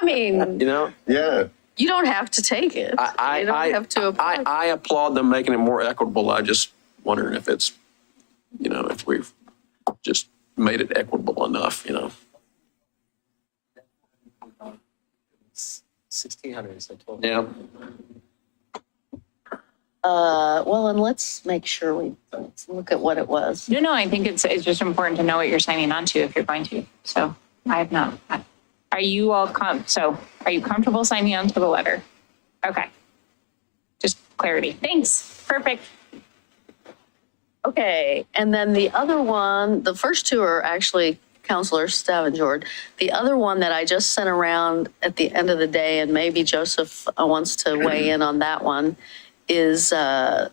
I mean, You know? Yeah. you don't have to take it. You don't have to apply. I applaud them making it more equitable. I just wondering if it's, you know, if we've just made it equitable enough, you know? 1,600 is the total. Yeah. Well, and let's make sure let's look at what it was. No, I think it's just important to know what you're signing on to if you're going to. So I have not. Are you all are you comfortable signing on to the letter? Okay. Just clarity. Thanks. Perfect. Okay, and then the other one, the first 2 are actually Councilor Stavengerd. The other one that I just sent around at the end of the day, and maybe Joseph wants to weigh in on that one, is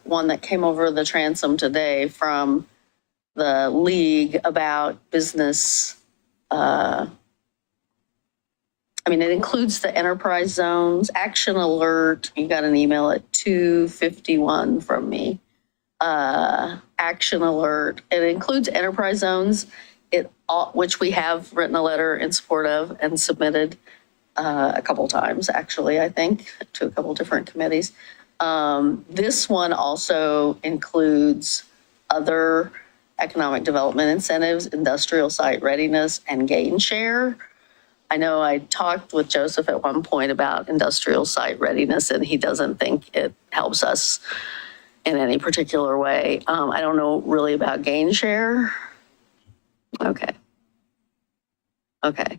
one that came over the transom today from the league about business. I mean, it includes the enterprise zones, action alert. You got an email at 2:51 from me. Action alert. It includes enterprise zones. It which we have written a letter in support of and submitted a couple times, actually, I think, to a couple different committees. This one also includes other economic development incentives, industrial site readiness, and gain share. I know I talked with Joseph at one point about industrial site readiness, and he doesn't think it helps us in any particular way. I don't know really about gain share. Okay. Okay.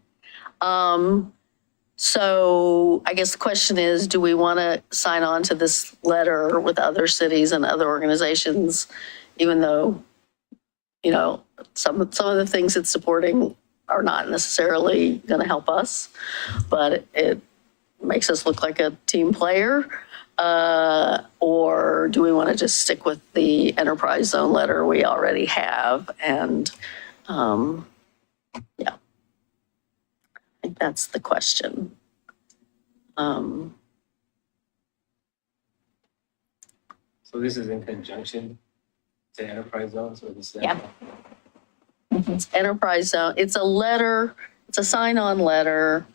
So I guess the question is, do we want to sign on to this letter with other cities and other organizations, even though, you know, some of the things it's supporting are not necessarily going to help us, but it makes us look like a team player? Or do we want to just stick with the enterprise zone letter we already have? And yeah, I think that's the question. So this is in conjunction to enterprise zones, or this? Yeah. It's enterprise zone. It's a letter, it's a sign-on letter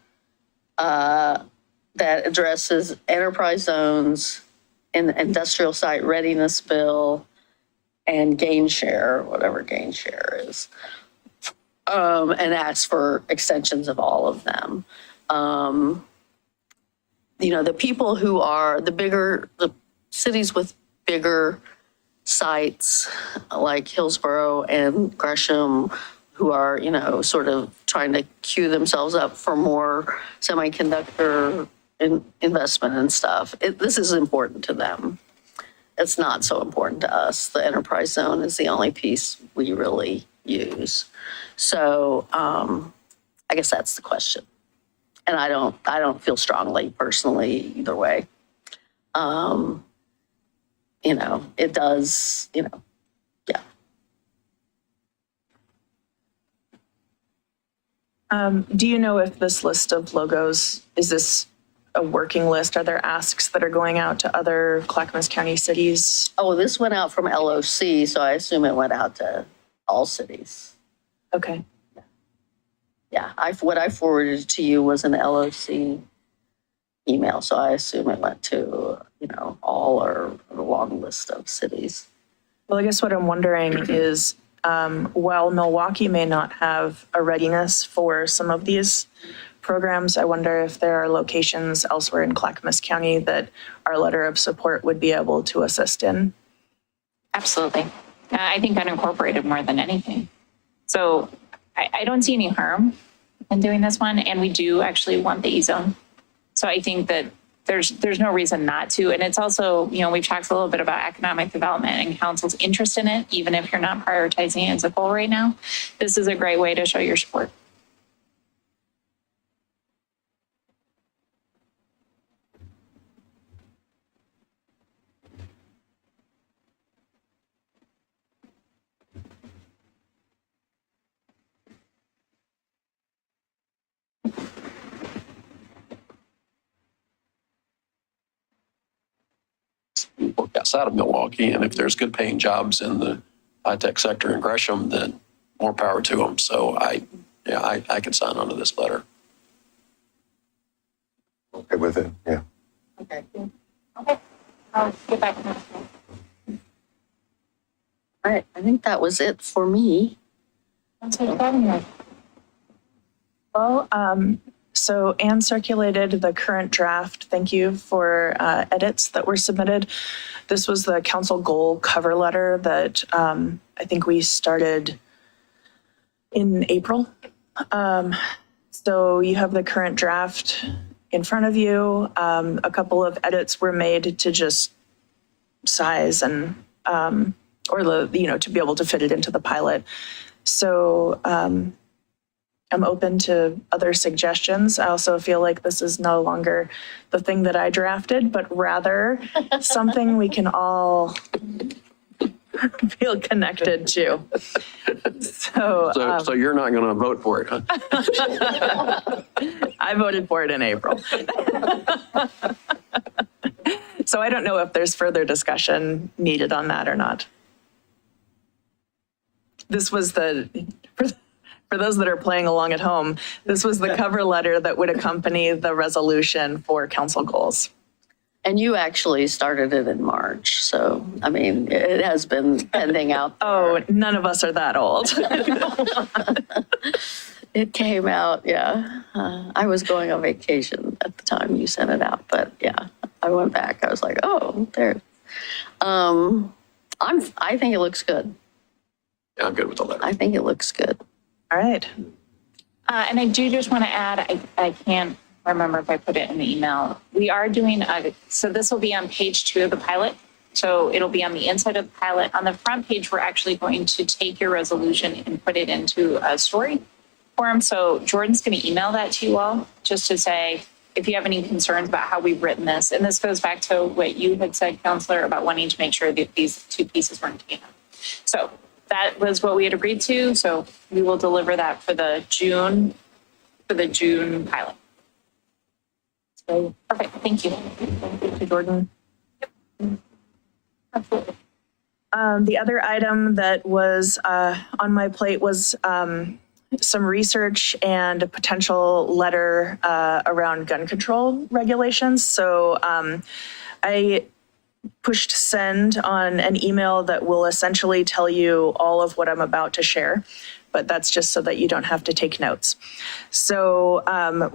that addresses enterprise zones in the industrial site readiness bill and gain share, whatever gain share is, and asks for extensions of all of them. You know, the people who are the cities with bigger sites like Hillsborough and Gresham, who are, you know, sort of trying to queue themselves up for more semiconductor investment and stuff. This is important to them. It's not so important to us. The enterprise zone is the only piece we really use. So I guess that's the question. And I don't feel strongly personally either way. You know, it does, you know, yeah. Do you know if this list of logos, is this a working list? Are there asks that are going out to other Clackamas County cities? Oh, this went out from LOC, so I assume it went out to all cities. Okay. Yeah, what I forwarded to you was an LOC email, so I assume it went to, you know, all or a long list of cities. Well, I guess what I'm wondering is, while Milwaukie may not have a readiness for some of these programs, I wonder if there are locations elsewhere in Clackamas County that our letter of support would be able to assist in. Absolutely. I think unincorporated more than anything. So I don't see any harm in doing this one, and we do actually want the E-zone. So I think that there's no reason not to. And it's also, you know, we've talked a little bit about economic development and council's interest in it, even if you're not prioritizing it as a goal right now. This is a great way to show your support. Work outside of Milwaukee, and if there's good paying jobs in the high-tech sector in Gresham, then more power to them. So I can sign on to this letter. Okay with it, yeah. Okay. Okay. I'll get back to that. All right, I think that was it for me. That's what you're talking about. Well, so Anne circulated the current draft. Thank you for edits that were submitted. This was the council goal cover letter that I think we started in April. So you have the current draft in front of you. A couple of edits were made to just size and or the, you know, to be able to fit it into the pilot. So I'm open to other suggestions. I also feel like this is no longer the thing that I drafted, but rather something we can all feel connected to. So you're not going to vote for it, huh? I voted for it in April. So I don't know if there's further discussion needed on that or not. This was for for those that are playing along at home, this was the cover letter that would accompany the resolution for council goals. And you actually started it in March. So, I mean, it has been pending out there. Oh, none of us are that old. It came out, yeah. I was going on vacation at the time you sent it out, but yeah, I went back. I was like, oh, there. I think it looks good. Yeah, I'm good with the letter. I think it looks good. All right. And I do just want to add, I can't remember if I put it in the email. We are doing, so this will be on page 2 of the pilot. So it'll be on the inside of the pilot. On the front page, we're actually going to take your resolution and put it into a story form. So Jordan's going to email that to you all just to say, if you have any concerns about how we've written this, and this goes back to what you had said, Counselor, about wanting to make sure that these 2 pieces weren't together. So that was what we had agreed to. So we will deliver that for the June pilot. So perfect. Thank you. Thank you, Jordan. Absolutely. The other item that was on my plate was some research and a potential letter around gun control regulations. So I pushed send on an email that will essentially tell you all of what I'm about to share, but that's just so that you don't have to take notes. So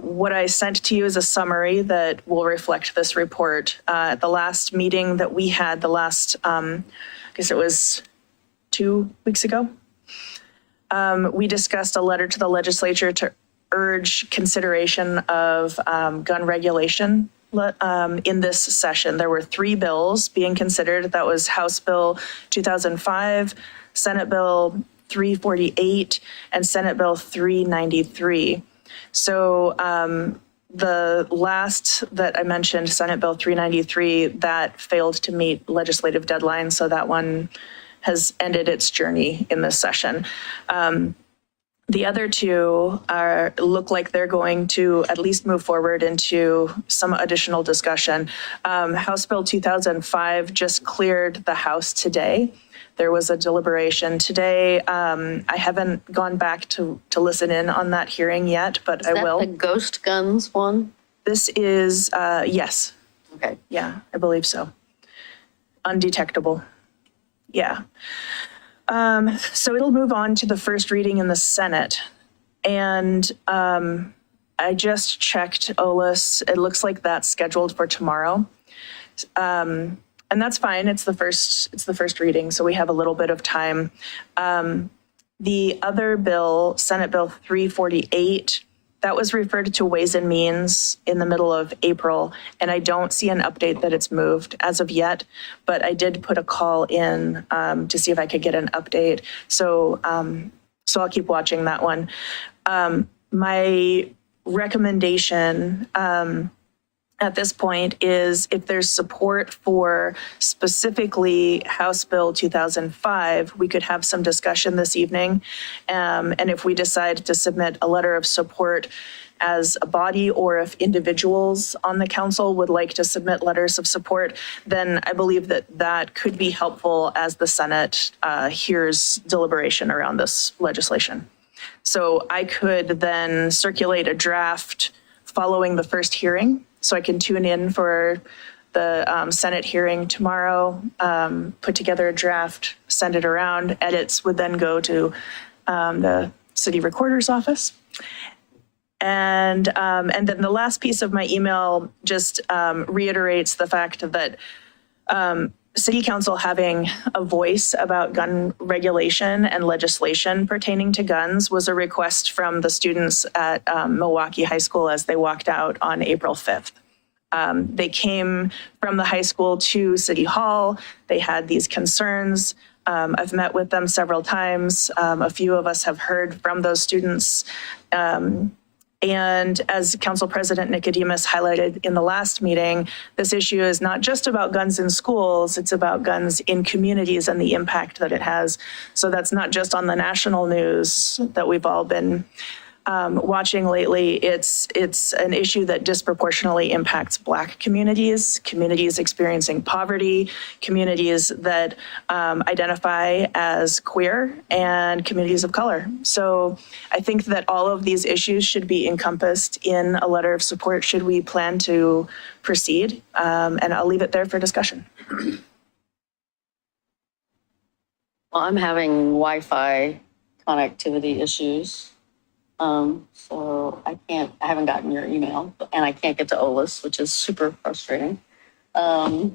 what I sent to you is a summary that will reflect this report. At the last meeting that we had, I guess it was 2 weeks ago, we discussed a letter to the legislature to urge consideration of gun regulation in this session. There were 3 bills being considered. That was House Bill 2005, Senate Bill 348, and Senate Bill 393. So the last that I mentioned, Senate Bill 393, that failed to meet legislative deadlines. So that one has ended its journey in this session. The other 2 look like they're going to at least move forward into some additional discussion. House Bill 2005 just cleared the House today. There was a deliberation today. I haven't gone back to listen in on that hearing yet, but I will. Is that the ghost guns one? This is, yes. Okay. Yeah, I believe so. Undetectable. Yeah. So it'll move on to the first reading in the Senate. And I just checked OLIS. It looks like that's scheduled for tomorrow. And that's fine. It's the first reading, so we have a little bit of time. The other bill, Senate Bill 348, that was referred to Ways and Means in the middle of April, and I don't see an update that it's moved as of yet, but I did put a call in to see if I could get an update. So I'll keep watching that one. My recommendation at this point is if there's support for specifically House Bill 2005, we could have some discussion this evening. And if we decide to submit a letter of support as a body, or if individuals on the council would like to submit letters of support, then I believe that that could be helpful as the Senate hears deliberation around this legislation. So I could then circulate a draft following the first hearing, so I can tune in for the Senate hearing tomorrow, put together a draft, send it around. Edits would then go to the city recorder's office. And then the last piece of my email just reiterates the fact that City Council having a voice about gun regulation and legislation pertaining to guns was a request from the students at Milwaukie High School as they walked out on April 5th. They came from the high school to City Hall. They had these concerns. I've met with them several times. A few of us have heard from those students. And as Council President Nicodemus highlighted in the last meeting, this issue is not just about guns in schools, it's about guns in communities and the impact that it has. So that's not just on the national news that we've all been watching lately, it's an issue that disproportionately impacts Black communities, communities experiencing poverty, communities that identify as queer, and communities of color. So I think that all of these issues should be encompassed in a letter of support should we plan to proceed. And I'll leave it there for discussion. Well, I'm having Wi-Fi connectivity issues. So I haven't gotten your email, and I can't get to OLIS, which is super frustrating. I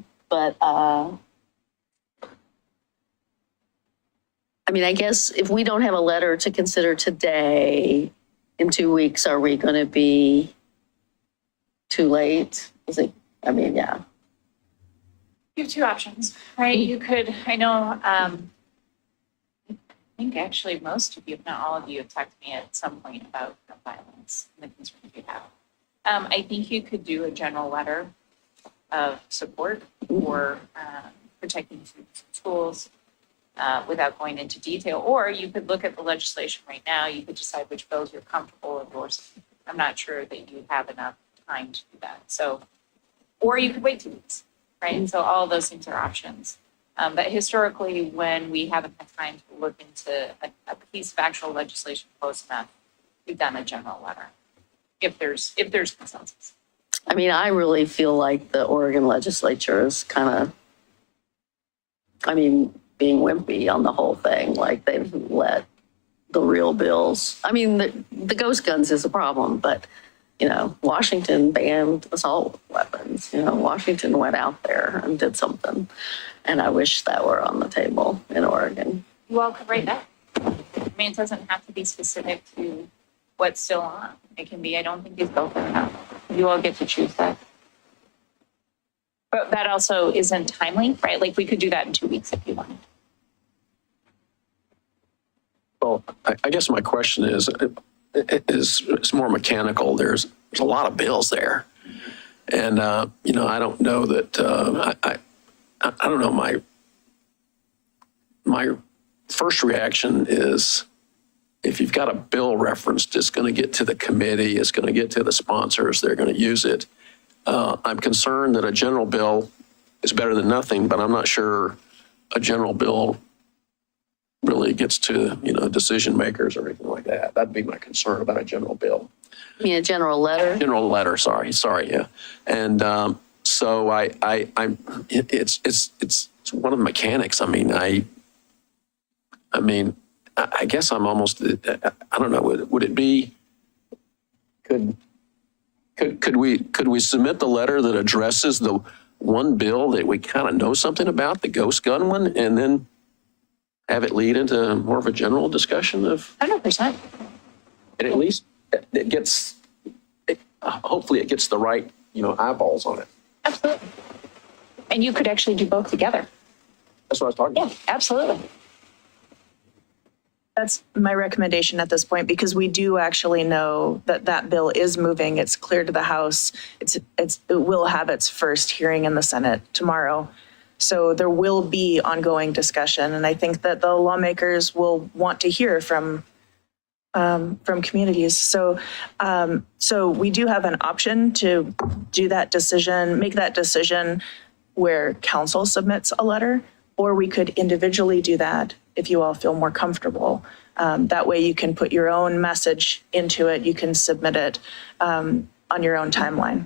mean, I guess if we don't have a letter to consider today, in 2 weeks, are we going to be too late? Is it, I mean, yeah. You have two options, right? You could, I know, I think actually most of you, if not all of you, have talked to me at some point about gun violence and the concerns you have. I think you could do a general letter of support for protecting students in schools without going into detail. Or you could look at the legislation right now. You could decide which bills you're comfortable endorsing. I'm not sure that you have enough time to do that. So, or you could wait 2 weeks, right? So all of those things are options. But historically, when we haven't had time to look into a piece of actual legislation close enough, we've done a general letter, if there's consensus. I mean, I really feel like the Oregon legislature is kind of, I mean, being wimpy on the whole thing. Like they've let the real bills, I mean, the ghost guns is a problem, but you know, Washington banned assault weapons. You know, Washington went out there and did something. And I wish that were on the table in Oregon. You all could write that. I mean, it doesn't have to be specific to what's still on. It can be, I don't think these bills are enough. You all get to choose that. But that also isn't timely, right? Like we could do that in 2 weeks if you wanted. Well, I guess my question is more mechanical. There's a lot of bills there. And, you know, I don't know that, I don't know, my first reaction is if you've got a bill referenced, it's going to get to the committee, it's going to get to the sponsors, they're going to use it. I'm concerned that a general bill is better than nothing, but I'm not sure a general bill really gets to, you know, decision makers or anything like that. That'd be my concern about a general bill. I mean, a general letter? General letter, sorry, yeah. And so it's one of the mechanics. I mean, I guess I'm almost, I don't know, would it be, could we submit the letter that addresses the one bill that we kind of know something about, the ghost gun one, and then have it lead into more of a general discussion of, 100%. and at least it gets, hopefully it gets the right, you know, eyeballs on it. Absolutely. And you could actually do both together. That's what I was talking about. Yeah, absolutely. That's my recommendation at this point, because we do actually know that that bill is moving. It's clear to the House. It will have its first hearing in the Senate tomorrow. So there will be ongoing discussion. And I think that the lawmakers will want to hear from communities. So we do have an option to do that decision, make that decision where council submits a letter, or we could individually do that if you all feel more comfortable. That way you can put your own message into it. You can submit it on your own timeline.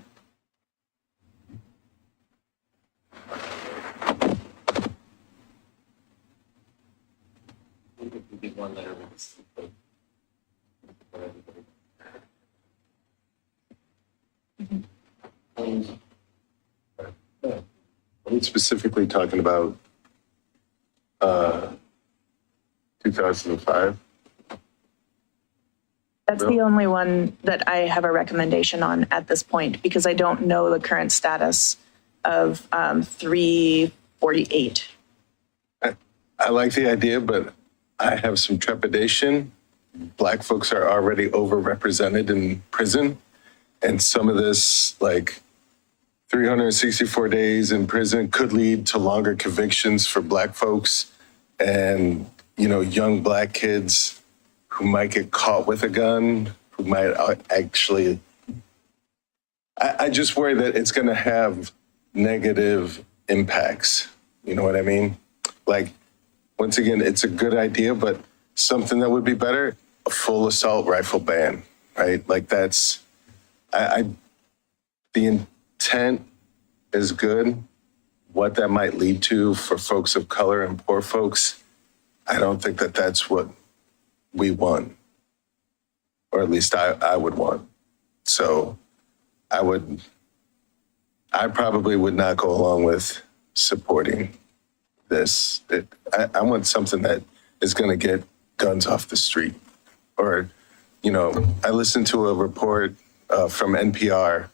Are we specifically talking about 2005? That's the only one that I have a recommendation on at this point, because I don't know the current status of 348. I like the idea, but I have some trepidation. Black folks are already overrepresented in prison. And some of this, like 364 days in prison, could lead to longer convictions for Black folks and, you know, young Black kids who might get caught with a gun, who might actually, I just worry that it's going to have negative impacts. You know what I mean? Like, once again, it's a good idea, but something that would be better, a full assault rifle ban, right? Like that's, the intent is good. What that might lead to for folks of color and poor folks, I don't think that that's what we want, or at least I would want. So I probably would not go along with supporting this. I want something that is going to get guns off the street. Or, you know, I listened to a report from NPR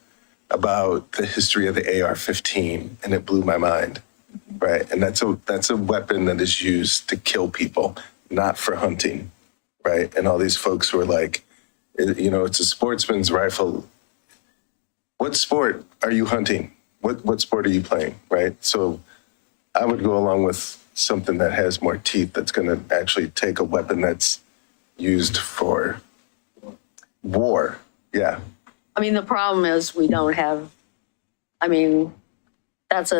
about the history of the AR-15, and it blew my mind, right? And that's a weapon that is used to kill people, not for hunting, right? And all these folks who are like, you know, it's a sportsman's rifle. What sport are you hunting? What sport are you playing, right? So I would go along with something that has more teeth, that's going to actually take a weapon that's used for war. Yeah. I mean, the problem is we don't have, I mean, at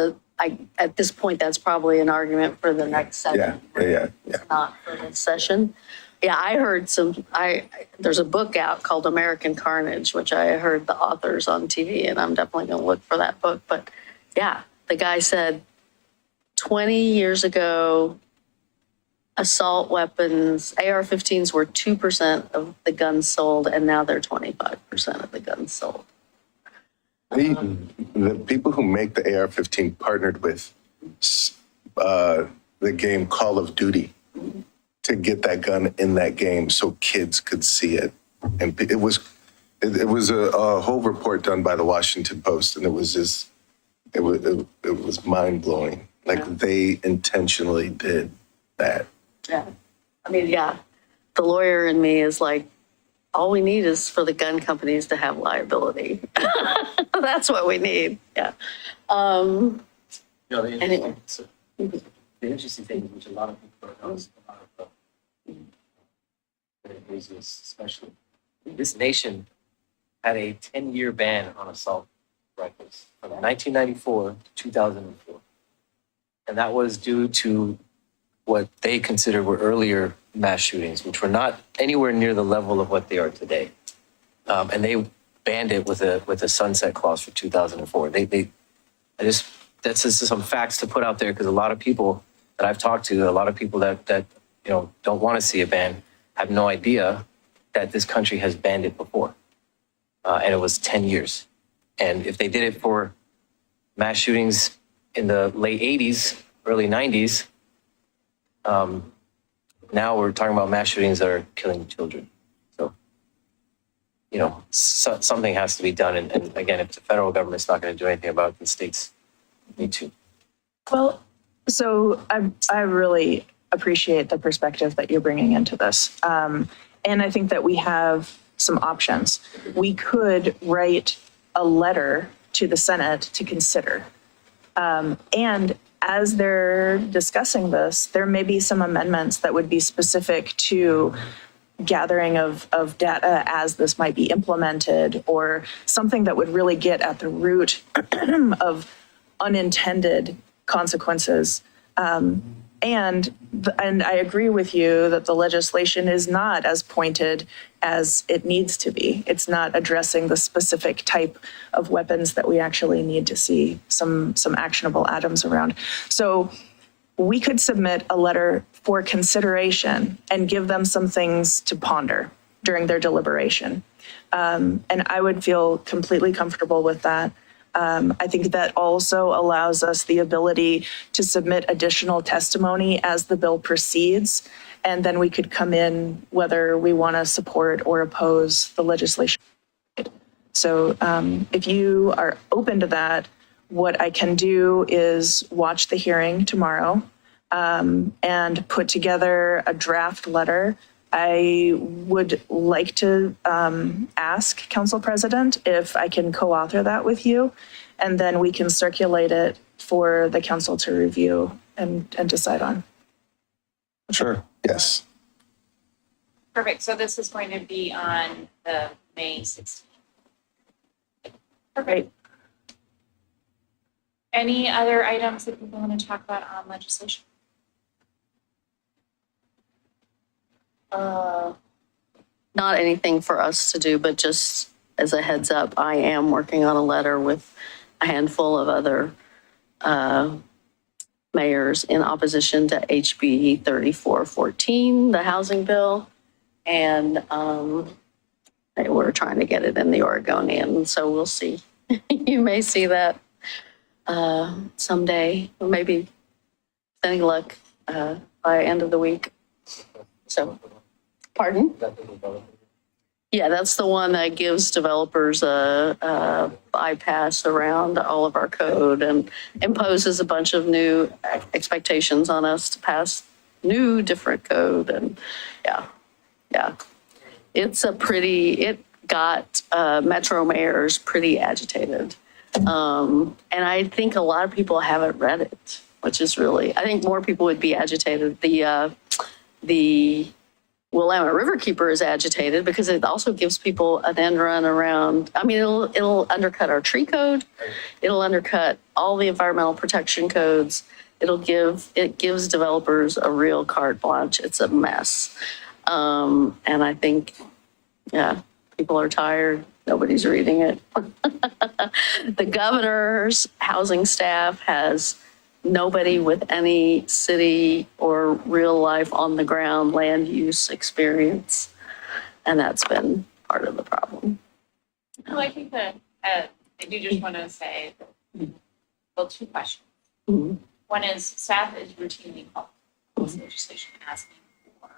this point, that's probably an argument for the next session. Yeah. Not for this session. Yeah, I heard there's a book out called American Carnage, which I heard the authors on TV, and I'm definitely going to look for that book. But yeah, the guy said 20 years ago, assault weapons, AR-15s were 2% of the guns sold, and now they're 25% of the guns sold. The people who make the AR-15 partnered with the game Call of Duty to get that gun in that game so kids could see it. And it was a whole report done by the Washington Post, and it was mind blowing. Like they intentionally did that. Yeah. I mean, yeah, the lawyer in me is like, all we need is for the gun companies to have liability. That's what we need. Yeah. Anyway. The interesting thing, which a lot of people don't know, is a lot of especially, this nation had a 10-year ban on assault rifles from 1994 to 2004. And that was due to what they considered were earlier mass shootings, which were not anywhere near the level of what they are today. And they banned it with a sunset clause for 2004. That's just some facts to put out there, because a lot of people that I've talked to, a lot of people that you know don't want to see a ban, have no idea that this country has banned it before, and it was 10 years. And if they did it for mass shootings in the late 80s, early 90s, now we're talking about mass shootings that are killing children. So, you know, something has to be done. And again, if the federal government's not going to do anything about it, the states need to. Well, so I really appreciate the perspective that you're bringing into this. And I think that we have some options. We could write a letter to the Senate to consider. And as they're discussing this, there may be some amendments that would be specific to gathering of data as this might be implemented, or something that would really get at the root of unintended consequences. And I agree with you that the legislation is not as pointed as it needs to be. It's not addressing the specific type of weapons that we actually need to see some actionable items around. So we could submit a letter for consideration and give them some things to ponder during their deliberation. And I would feel completely comfortable with that. I think that also allows us the ability to submit additional testimony as the bill proceeds, and then we could come in whether we want to support or oppose the legislation. So if you are open to that, what I can do is watch the hearing tomorrow and put together a draft letter. I would like to ask Council President if I can co-author that with you, and then we can circulate it for the council to review and decide on. Sure. Yes. Perfect. So this is going to be on the May 16th. Perfect. Any other items that people want to talk about on legislation? Not anything for us to do, but just as a heads up, I am working on a letter with a handful of other mayors in opposition to HB 3414, the housing bill. And they were trying to get it in the Oregonian, so we'll see. You may see that someday, or maybe with any luck by end of the week. So, pardon? Yeah, that's the one that gives developers a bypass around all of our code and imposes a bunch of new expectations on us to pass new, different code. And yeah, it's it got metro mayors pretty agitated. And I think a lot of people haven't read it, which is really, I think more people would be agitated. The Willamette Riverkeeper is agitated because it also gives people an end run around. I mean, it'll undercut our tree code. It'll undercut all the environmental protection codes. It gives developers a real carte blanche. It's a mess. And I think, yeah, people are tired. Nobody's reading it. The governor's housing staff has nobody with any city or real life on the ground land use experience. And that's been part of the problem. Well, I think that I do just want to say, well, two questions. Mhm. One is staff is routinely called this legislation asking for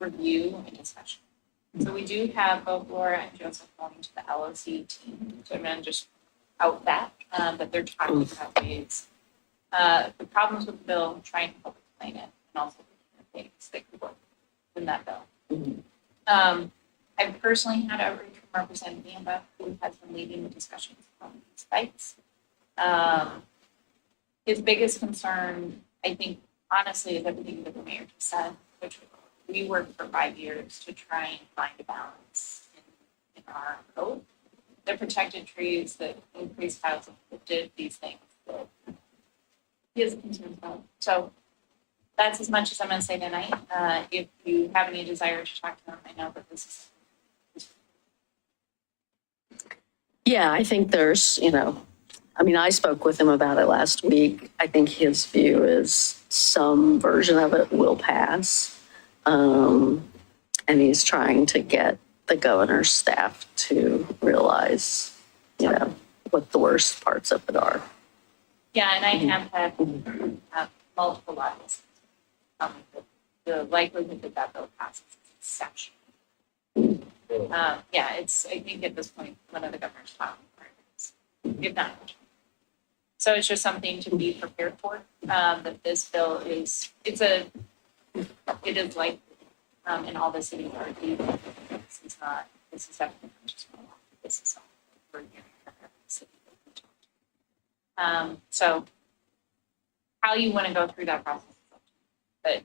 review and discussion. So we do have both Laura and Joseph going to the LOC team to then just out that they're talking about ways, the problems with the bill, trying to help explain it, and also the things that could work in that bill. I've personally had outreach from Representative Gamba, who has been leading the discussions on these sites. His biggest concern, I think, honestly, is everything that the mayor just said, which we worked for 5 years to try and find a balance in our code. The protected trees, the increased housing, that did these things that he has concerns about. So that's as much as I'm going to say tonight. If you have any desire to talk to him, I know that this is. Yeah, I think there's, I mean, I spoke with him about it last week. I think his view is some version of it will pass. And he's trying to get the governor's staff to realize, what the worst parts of it are. Yeah, and I have had multiple levels. The likelihood that that bill passes is exceptional. Yeah, it's, I think at this point, one of the governor's top priorities, if not much. So it's just something to be prepared for, that this bill is, it is likely in all the cities are dealing. This is definitely not just one. This is something we're hearing from every city that we talk to. So how you want to go through that process is up to you.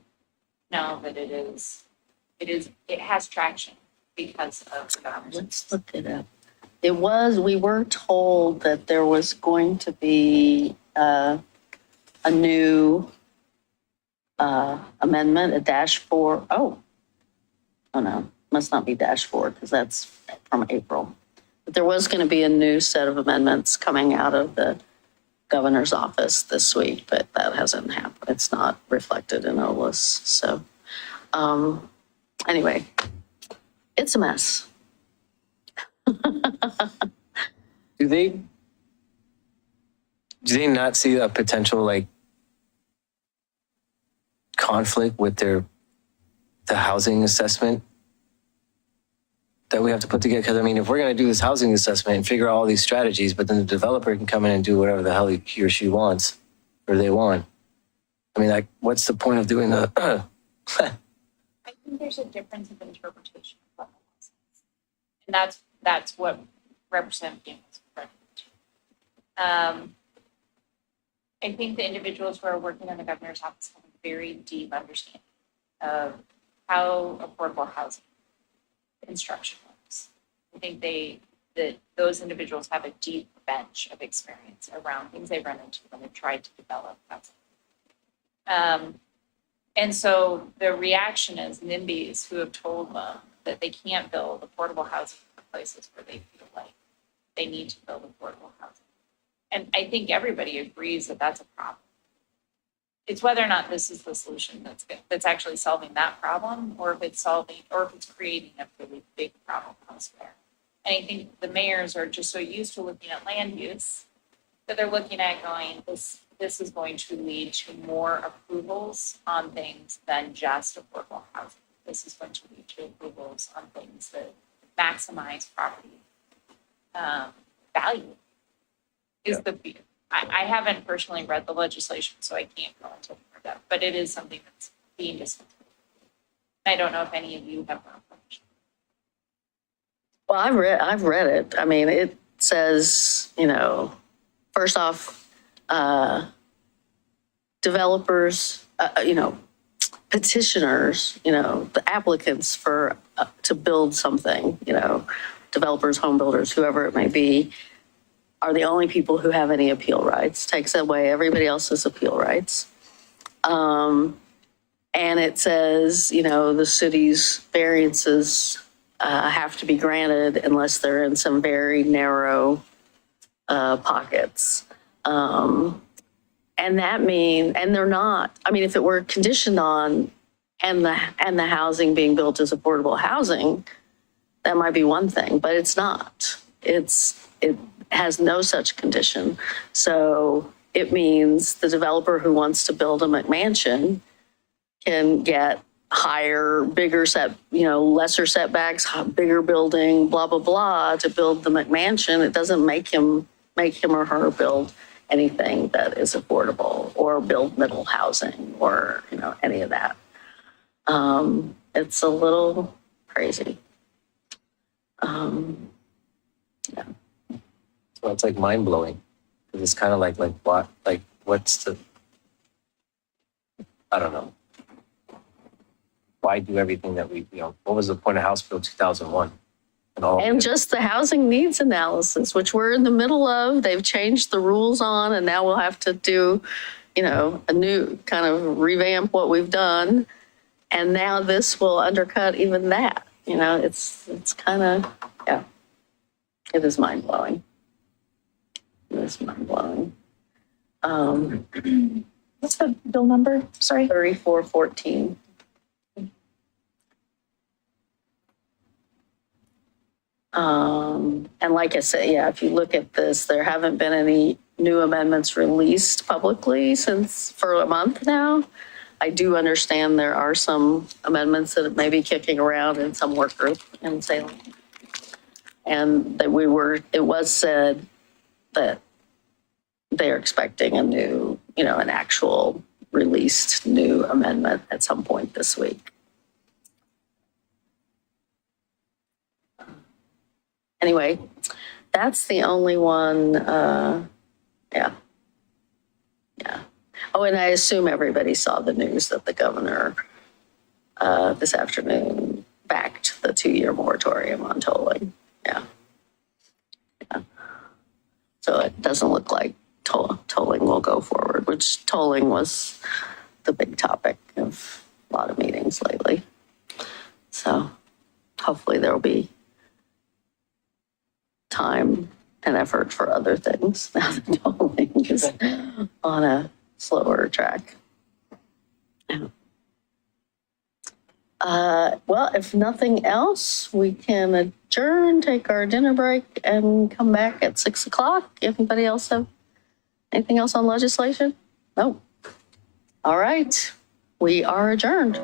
But know that it has traction because of the governor's. Let's look it up. We were told that there was going to be a new amendment, a -4. Oh no, must not be -4 because that's from April. But there was going to be a new set of amendments coming out of the governor's office this week, but that hasn't happened. It's not reflected in OLAS. So anyway, it's a mess. Do they not see a potential conflict with the housing assessment that we have to put together? Because I mean, if we're going to do this housing assessment and figure out all these strategies, but then the developer can come in and do whatever the hell he or she wants or they want, I mean, what's the point of doing that? I think there's a difference of interpretation of what the law says. And that's what Representative Gamble's referring to. I think the individuals who are working in the governor's office have a very deep understanding of how affordable housing construction works. I think that those individuals have a deep bench of experience around things they run into when they've tried to develop housing. And so the reaction is NIMBYs who have told them that they can't build affordable housing for places where they feel like they need to build affordable housing. And I think everybody agrees that that's a problem. It's whether or not this is the solution that's actually solving that problem, or if it's creating a really big problem elsewhere. And I think the mayors are just so used to looking at land use that they're looking at going, this is going to lead to more approvals on things than just affordable housing. This is going to lead to approvals on things that maximize property value. Is the fear. I haven't personally read the legislation, so I can't go into more depth, but it is something that's being discussed. I don't know if any of you have more information. Well, I've read it. I mean, it says, first off, developers, petitioners, the applicants for to build something, developers, home builders, whoever it may be, are the only people who have any appeal rights. Takes away everybody else's appeal rights. And it says, the city's variances have to be granted unless they're in some very narrow pockets. And they're not. I mean, if it were conditioned on and the housing being built as affordable housing, that might be one thing, but it's not. It has no such condition. So it means the developer who wants to build a McMansion can get higher, bigger lesser setbacks, bigger building, blah, blah, blah, to build the McMansion. It doesn't make him or her build anything that is affordable or build middle housing or, any of that. It's a little crazy. Yeah. So it's like mind blowing, because it's kind of like what, what's the, I don't know. Why do everything that we, what was the point of House Bill 2001? And just the housing needs analysis, which we're in the middle of. They've changed the rules on, and now we'll have to do, a new kind of revamp what we've done. And now this will undercut even that. It's kind of, yeah, it is mind blowing. It is mind blowing. What's the bill number? Sorry. 3414. And like I said, yeah, if you look at this, there haven't been any new amendments released publicly for a month now. I do understand there are some amendments that may be kicking around in some work group in Salem. And that it was said that they're expecting a new, an actual released new amendment at some point this week. Anyway, that's the only one, yeah. Oh, and I assume everybody saw the news that the governor this afternoon backed the 2-year moratorium on tolling. Yeah. So it doesn't look like tolling will go forward, which tolling was the big topic of a lot of meetings lately. So hopefully there'll be time and effort for other things now that tolling is on a slower track. Yeah. Well, if nothing else, we can adjourn, take our dinner break, and come back at 6 o'clock. Anybody else have anything else on legislation? No. All right. We are adjourned.